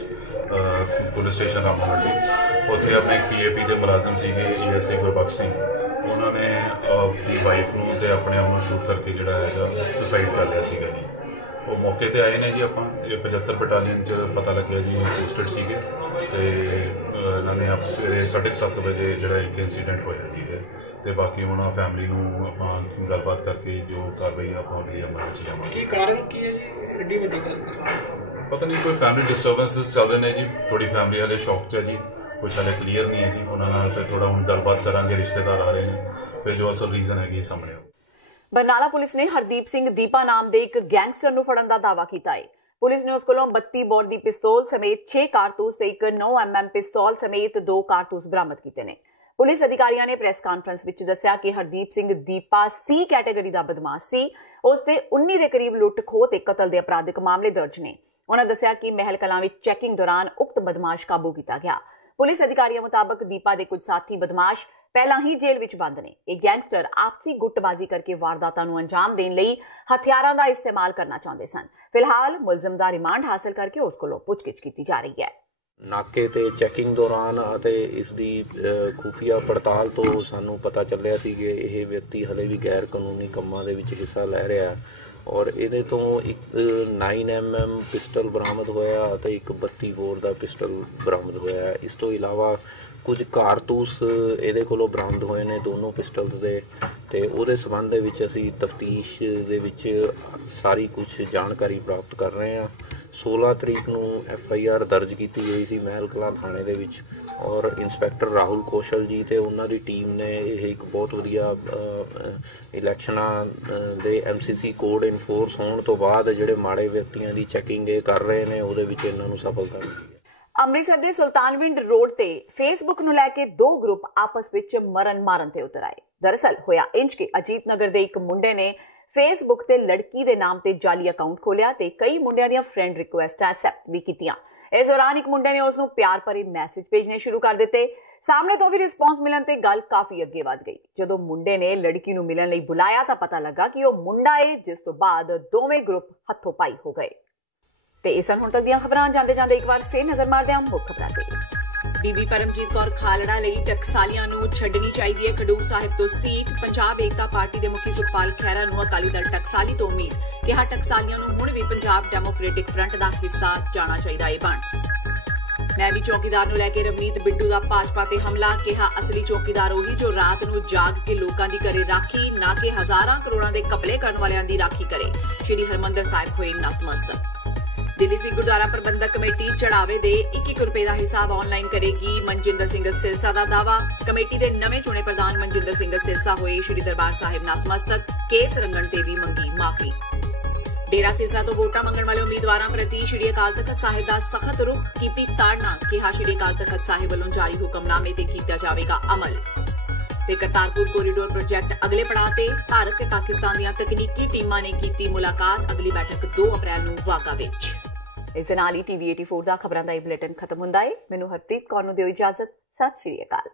ਪੁਲਿਸ ਸਟੇਸ਼ਨ ਰਾਮਾ ਮੰਡੀ। ਉੱਥੇ ਆਪਣੇ PAP ਦੇ ਮੁਲਾਜ਼ਮ ਸੀਗੇ ASI ਗੁਰਬਖਸ਼ ਸਿੰਘ। ਉਹਨਾਂ ਨੇ ਆਪਣੀ ਵਾਈਫ ਨੂੰ ਤੇ ਆਪਣੇ ਆਪ ਨੂੰ ਸ਼ੂਟ ਕਰਕੇ ਜਿਹੜਾ ਹੈਗਾ ਸੁਸਾਈਡ ਕਰ ਲਿਆ ਸੀਗਾ ਜੀ। ਉਹ ਮੌਕੇ ਤੇ ਆਏ ਨੇ ਜੀ। ਆਪਾਂ ਇਹ 75 ਬਟਾਲੀਅਨ 'ਚ ਪਤਾ ਲੱਗਿਆ ਜੀ ਪੋਸਟਡ ਸੀਗੇ ਤੇ ਇਹਨਾਂ ਨੇ ਆਪ ਸਵੇਰੇ 7:30 ਵਜੇ ਜਿਹੜਾ ਇੱਕ ਇਨਸੀਡੈਂਟ ਹੋਇਆ ਜੀ। ਤੇ ਬਾਕੀ ਹੁਣ ਫੈਮਿਲੀ ਨੂੰ ਆਪਾਂ ਗੱਲਬਾਤ ਕਰਕੇ ਜੋ ਕਾਰਵਾਈ ਆਪਾਂ ਉਹਦੀ ਅਮਲ 'ਚ ਲਿਆਵਾਂਗੇ। ਕੀ ਕਾਰਨ ਕੀ ਹੈ ਜੀ ਐਡੀ ਵੱਡੀ ਗੱਲ? ਪਤਾ ਨਹੀਂ, ਕੋਈ ਫੈਮਿਲੀ ਡਿਸਟਰਬੈਂਸਿਸ ਚੱਲ ਰਹੇ ਨੇ ਜੀ। ਥੋੜੀ ਫੈਮਿਲੀ ਹਾਲੇ ਸ਼ੌਕ 'ਚ ਹੈ ਜੀ, ਕੁਛ ਹਾਲੇ ਕਲੀਅਰ ਨਹੀਂ ਹੈ ਜੀ। ਉਹਨਾਂ ਨਾਲ ਫਿਰ ਥੋੜਾ ਹੁਣ ਗੱਲਬਾਤ ਕਰਾਂਗੇ, ਰਿਸ਼ਤੇਦਾਰ ਆ ਰਹੇ ਨੇ, ਫਿਰ ਜੋ ਅਸਲ ਰੀਜ਼ਨ ਹੈਗੀ ਸਾਹਮਣੇ ਆਊ। ਬਰਨਾਲਾ ਪੁਲਿਸ ਨੇ ਹਰਦੀਪ ਸਿੰਘ ਦੀਪਾ ਨਾਮ ਦੇ ਇੱਕ ਗੈਂਗਸਟਰ ਨੂੰ ਫੜਨ ਦਾ ਦਾਅਵਾ ਕੀਤਾ ਹੈ। ਪੁਲਿਸ ਨੇ ਉਸ ਕੋਲੋਂ 32 ਬੋਰ ਦੀ ਪਿਸਤੌਲ ਸਮੇਤ 6 ਕਾਰਤੂਸ ਤੇ ਇੱਕ 9mm ਪਿਸਤੌਲ ਸਮੇਤ 2 ਕਾਰਤੂਸ ਬਰਾਮਦ ਕੀਤੇ ਨੇ। ਪੁਲਿਸ ਅਧਿਕਾਰੀਆਂ ਨੇ ਪ੍ਰੈਸ ਕਾਨਫਰੰਸ ਵਿੱਚ ਦੱਸਿਆ ਕਿ ਹਰਦੀਪ ਸਿੰਘ ਦੀਪਾ C ਕੈਟਾਗਰੀ ਦਾ ਬਦਮਾਸ਼ ਸੀ। ਉਸ ਤੇ 19 ਦੇ ਕਰੀਬ ਲੁੱਟ ਖੋਹ ਤੇ ਕਤਲ ਦੇ ਅਪਰਾਧਿਕ ਮਾਮਲੇ ਦਰਜ ਨੇ। ਉਹਨਾਂ ਦੱਸਿਆ ਕਿ ਮਹਿਲ ਕਲਾਂ ਵਿੱਚ ਚੈਕਿੰਗ ਦੌਰਾਨ ਉਕਤ ਬਦਮਾਸ਼ ਕਾਬੂ ਕੀਤਾ ਗਿਆ। ਪੁਲਿਸ ਅਧਿਕਾਰੀਆਂ ਮੁਤਾਬਕ ਦੀਪਾ ਦੇ ਕੁਝ ਸਾਥੀ ਬਦਮਾਸ਼ ਪਹਿਲਾਂ ਹੀ ਜੇਲ੍ਹ ਵਿੱਚ ਬੰਦ ਨੇ। ਇਹ ਗੈਂਗਸਟਰ ਆਪਸੀ ਗੁੱਟਬਾਜ਼ੀ ਕਰਕੇ ਵਾਰਦਾਤਾਂ ਨੂੰ ਅੰਜਾਮ ਦੇਣ ਲਈ ਹਥਿਆਰਾਂ ਦਾ ਇਸਤੇਮਾਲ ਕਰਨਾ ਚਾਹੁੰਦੇ ਸਨ। ਫਿਲਹਾਲ ਮੁਲਜ਼ਮ ਦਾ ਰਿਮਾਂਡ ਹਾਸਲ ਕਰਕੇ ਉਸ ਕੋਲੋਂ ਪੁੱਛਗਿੱਛ ਕੀਤੀ ਜਾ ਰਹੀ ਹੈ। ਨਾਕੇ ਤੇ ਚੈਕਿੰਗ ਦੌਰਾਨ ਅਤੇ ਇਸ ਦੀ ਖੁਫੀਆ ਪੜਤਾਲ ਤੋਂ ਸਾਨੂੰ ਪਤਾ ਚੱਲਿਆ ਸੀ ਕਿ ਇਹ ਵਿਅਕਤੀ ਹਲੇ ਵੀ ਗੈਰ ਕਾਨੂੰਨੀ ਕੰਮਾਂ ਦੇ ਵਿੱਚ ਹਿੱਸਾ ਲੈ ਰਿਹਾ ਔਰ ਇਹਦੇ ਤੋਂ ਇੱਕ 9mm ਪਿਸਟਲ ਬਰਾਮਦ ਹੋਇਆ ਅਤੇ ਇੱਕ 32 ਬੋਰ ਦਾ ਪਿਸਟਲ ਬਰਾਮਦ ਹੋਇਆ। ਇਸ ਤੋਂ ਇਲਾਵਾ ਕੁਝ ਕਾਰਤੂਸ ਇਹਦੇ ਕੋਲੋਂ ਬਰਾਮਦ ਹੋਏ ਨੇ ਦੋਨੋਂ ਪਿਸਟਲਸ ਦੇ, ਤੇ ਉਹਦੇ ਸੰਬੰਧ ਦੇ ਵਿੱਚ ਅਸੀਂ ਤਫਤੀਸ਼ ਦੇ ਵਿੱਚ ਸਾਰੀ ਕੁਝ ਜਾਣਕਾਰੀ ਪ੍ਰਾਪਤ ਕਰ ਰਹੇ ਹਾਂ। 16 ਤਰੀਕ ਨੂੰ FIR ਦਰਜ ਕੀਤੀ ਗਈ ਸੀ ਮਹਿਲ ਕਲਾਂ ਥਾਣੇ ਦੇ ਵਿੱਚ ਔਰ ਇੰਸਪੈਕਟਰ ਰਾਹੁਲ ਕੌਸ਼ਲ ਜੀ ਤੇ ਉਹਨਾਂ ਦੀ ਟੀਮ ਨੇ ਇਹ ਇੱਕ ਬਹੁਤ ਵਧੀਆ ਇਲੈਕਸ਼ਨਾਂ ਦੇ MCC ਕੋਡ ਇਨਫੋਰਸ ਹੋਣ ਤੋਂ ਬਾਅਦ ਜਿਹੜੇ ਮਾੜੇ ਵਿਅਕਤੀਆਂ ਦੀ ਚੈਕਿੰਗ ਇਹ ਕਰ ਰਹੇ ਨੇ ਉਹਦੇ ਵਿੱਚ ਇਹਨਾਂ ਨੂੰ ਸਫਲਤਾ ਮਿਲੀ। ਅੰਮ੍ਰਿਤਸਰ ਦੇ ਸੁਲਤਾਨਵਿੰਡ ਰੋਡ ਤੇ ਫੇਸਬੁੱਕ ਨੂੰ ਲੈ ਕੇ 2 ਗਰੁੱਪ ਆਪਸ ਵਿੱਚ ਮਾਰਨ ਤੇ ਉਤਰ ਆਏ। ਦਰਅਸਲ ਹੋਇਆ ਇੰਜ ਕਿ ਅਜੀਤ ਨਗਰ ਦੇ ਇੱਕ ਮੁੰਡੇ ਨੇ ਫੇਸਬੁੱਕ ਤੇ ਲੜਕੀ ਦੇ ਨਾਮ ਤੇ ਜਾਲੀ ਅਕਾਊਂਟ ਖੋਲਿਆ ਤੇ ਕਈ ਮੁੰਡਿਆਂ ਦੀਆਂ ਫਰੈਂਡ ਰਿਕੁਐਸਟਾਂ ਐਕਸੈਪਟ ਵੀ ਕੀਤੀਆਂ। ਇਸ ਦੌਰਾਨ ਇੱਕ ਮੁੰਡੇ ਨੇ ਉਸ ਨੂੰ ਪਿਆਰ ਭਰੇ ਮੈਸੇਜ ਭੇਜਣੇ ਸ਼ੁਰੂ ਕਰ ਦਿੱਤੇ। ਸਾਹਮਣੇ ਤੋਂ ਵੀ ਰਿਸਪੌਂਸ ਮਿਲਣ ਤੇ ਗੱਲ ਕਾਫੀ ਅੱਗੇ ਵਧ ਗਈ। ਜਦੋਂ ਮੁੰਡੇ ਨੇ ਲੜਕੀ ਨੂੰ ਮਿਲਣ ਲਈ ਬੁਲਾਇਆ ਤਾਂ ਪਤਾ ਲੱਗਾ ਕਿ ਉਹ ਮੁੰਡਾ ਹੈ, ਜਿਸ ਤੋਂ ਬਾਅਦ ਦੋਵੇਂ ਗਰੁੱਪ ਹੱਥੋਂ ਪਾਈ ਹੋ ਗਏ। ਤੇ ਇਸ ਹੁਣ ਤੱਕ ਦੀਆਂ ਖਬਰਾਂ ਜਾਂਦੇ ਇੱਕ ਵਾਰ ਫੇਰ ਨਜ਼ਰ ਮਾਰਦੇ ਹਾਂ ਮੁੱਖ ਖਬਰਾਂ ਤੇ। ਬੀਬੀ ਪਰਮਜੀਤ ਕੌਰ ਖਾਲੜਾ ਲਈ ਟਕਸਾਲੀਆਂ ਨੂੰ ਛੱਡਣੀ ਚਾਹੀਦੀ ਹੈ ਖਡੂਰ ਸਾਹਿਬ ਤੋਂ ਸੀਟ। ਪੰਜਾਬ ਏਕਤਾ ਪਾਰਟੀ ਦੇ ਮੁਖੀ ਸੁਖਪਾਲ ਖਹਿਰਾ ਨੂੰ ਅਕਾਲੀ ਦਲ ਟਕਸਾਲੀ ਤੋਂ ਉਮੀਦ। ਕਿਹਾ ਟਕਸਾਲੀਆਂ ਨੂੰ ਹੁਣ ਵੀ ਪੰਜਾਬ ਡੈਮੋਕ੍ਰੈਟਿਕ ਫਰੰਟ ਦਾ ਹਿੱਸਾ ਜਾਣਾ ਚਾਹੀਦਾ ਹੈ ਬਣ। ਮੈਂ ਵੀ ਚੌਕੀਦਾਰ ਨੂੰ ਲੈ ਕੇ ਰਵਨੀਤ ਬਿੱਟੂ ਦਾ ਭਾਜਪਾ ਤੇ ਹਮਲਾ। ਕਿਹਾ ਅਸਲੀ ਚੌਕੀਦਾਰ ਉਹੀ ਜੋ ਰਾਤ ਨੂੰ ਜਾਗ ਕੇ ਲੋਕਾਂ ਦੀ ਕਰੇ ਰਾਖੀ, ਨਾ ਕਿ ਹਜ਼ਾਰਾਂ ਕਰੋੜਾਂ ਦੇ ਘਪਲੇ ਕਰਨ ਵਾਲਿਆਂ ਦੀ ਰਾਖੀ ਕਰੇ। ਸ਼੍ਰੀ ਹਰਮੰਦਰ ਸਾਹਿਬ ਹੋਏ ਨਤਮਸਤਕ। ਦਿੱਲੀ ਸਿੱਖ ਗੁਰਦੁਆਰਾ ਪ੍ਰਬੰਧਕ ਕਮੇਟੀ ਚੜਾਵੇ ਦੇ 21 ਰੁਪਏ ਦਾ ਹਿਸਾਬ ਆਨਲਾਈਨ ਕਰੇਗੀ। ਮਨਜਿੰਦਰ ਸਿੰਘ ਸਿਰਸਾ ਦਾ ਦਾਅਵਾ। ਕਮੇਟੀ ਦੇ ਨਵੇਂ ਚੁਣੇ ਪ੍ਰਧਾਨ ਮਨਜਿੰਦਰ ਸਿੰਘ ਸਿਰਸਾ ਹੋਏ ਸ਼੍ਰੀ ਦਰਬਾਰ ਸਾਹਿਬ ਨਤਮਸਤਕ। ਕੇਸ ਰੰਗਣ ਤੇ ਵੀ ਮੰਗੀ ਮਾਫੀ। ਡੇਰਾ ਸਿਰਸਾ ਤੋਂ ਵੋਟਾਂ ਮੰਗਣ ਵਾਲੇ ਉਮੀਦਵਾਰਾਂ ਪ੍ਰਤੀ ਸ਼੍ਰੀ ਅਕਾਲ ਤਖ਼ਤ ਸਾਹਿਬ ਦਾ ਸਖਤ ਰੁਖ। ਕੀਤੀ ਤਾੜਨਾ। ਕਿਹਾ ਸ਼੍ਰੀ ਅਕਾਲ ਤਖ਼ਤ ਸਾਹਿਬ ਵੱਲੋਂ ਜਾਰੀ ਹੁਕਮਨਾਮੇ ਤੇ ਕੀਤਾ ਜਾਵੇਗਾ ਅਮਲ। ਤੇ ਕਰਤਾਰਪੁਰ ਕੋਰੀਡੋਰ ਪ੍ਰੋਜੈਕਟ ਅਗਲੇ ਪੜਾਅ ਤੇ ਭਾਰਤ ਤੇ ਪਾਕਿਸਤਾਨ ਦੀਆਂ ਤਕਨੀਕੀ ਟੀਮਾਂ ਨੇ ਕੀਤੀ ਮੁਲਾਕਾਤ। ਅਗਲੀ ਬੈਠਕ 2 ਅਪ੍ਰੈਲ ਨੂੰ ਵਾਗਾ ਵਿੱਚ। ਇਸ ਨਾਲ ਹੀ TV 84 ਦਾ ਖਬਰਾਂ ਦਾ ਇਹ ਬੁਲੇਟਿਨ ਖਤਮ ਹੁੰਦਾ ਹੈ। ਮੈਨੂੰ ਹਰਪ੍ਰੀਤ ਕੌਰ ਨੂੰ ਦਿਓ ਇਜਾਜ਼ਤ। ਸਤਿ ਸ਼੍ਰੀ ਅਕਾਲ।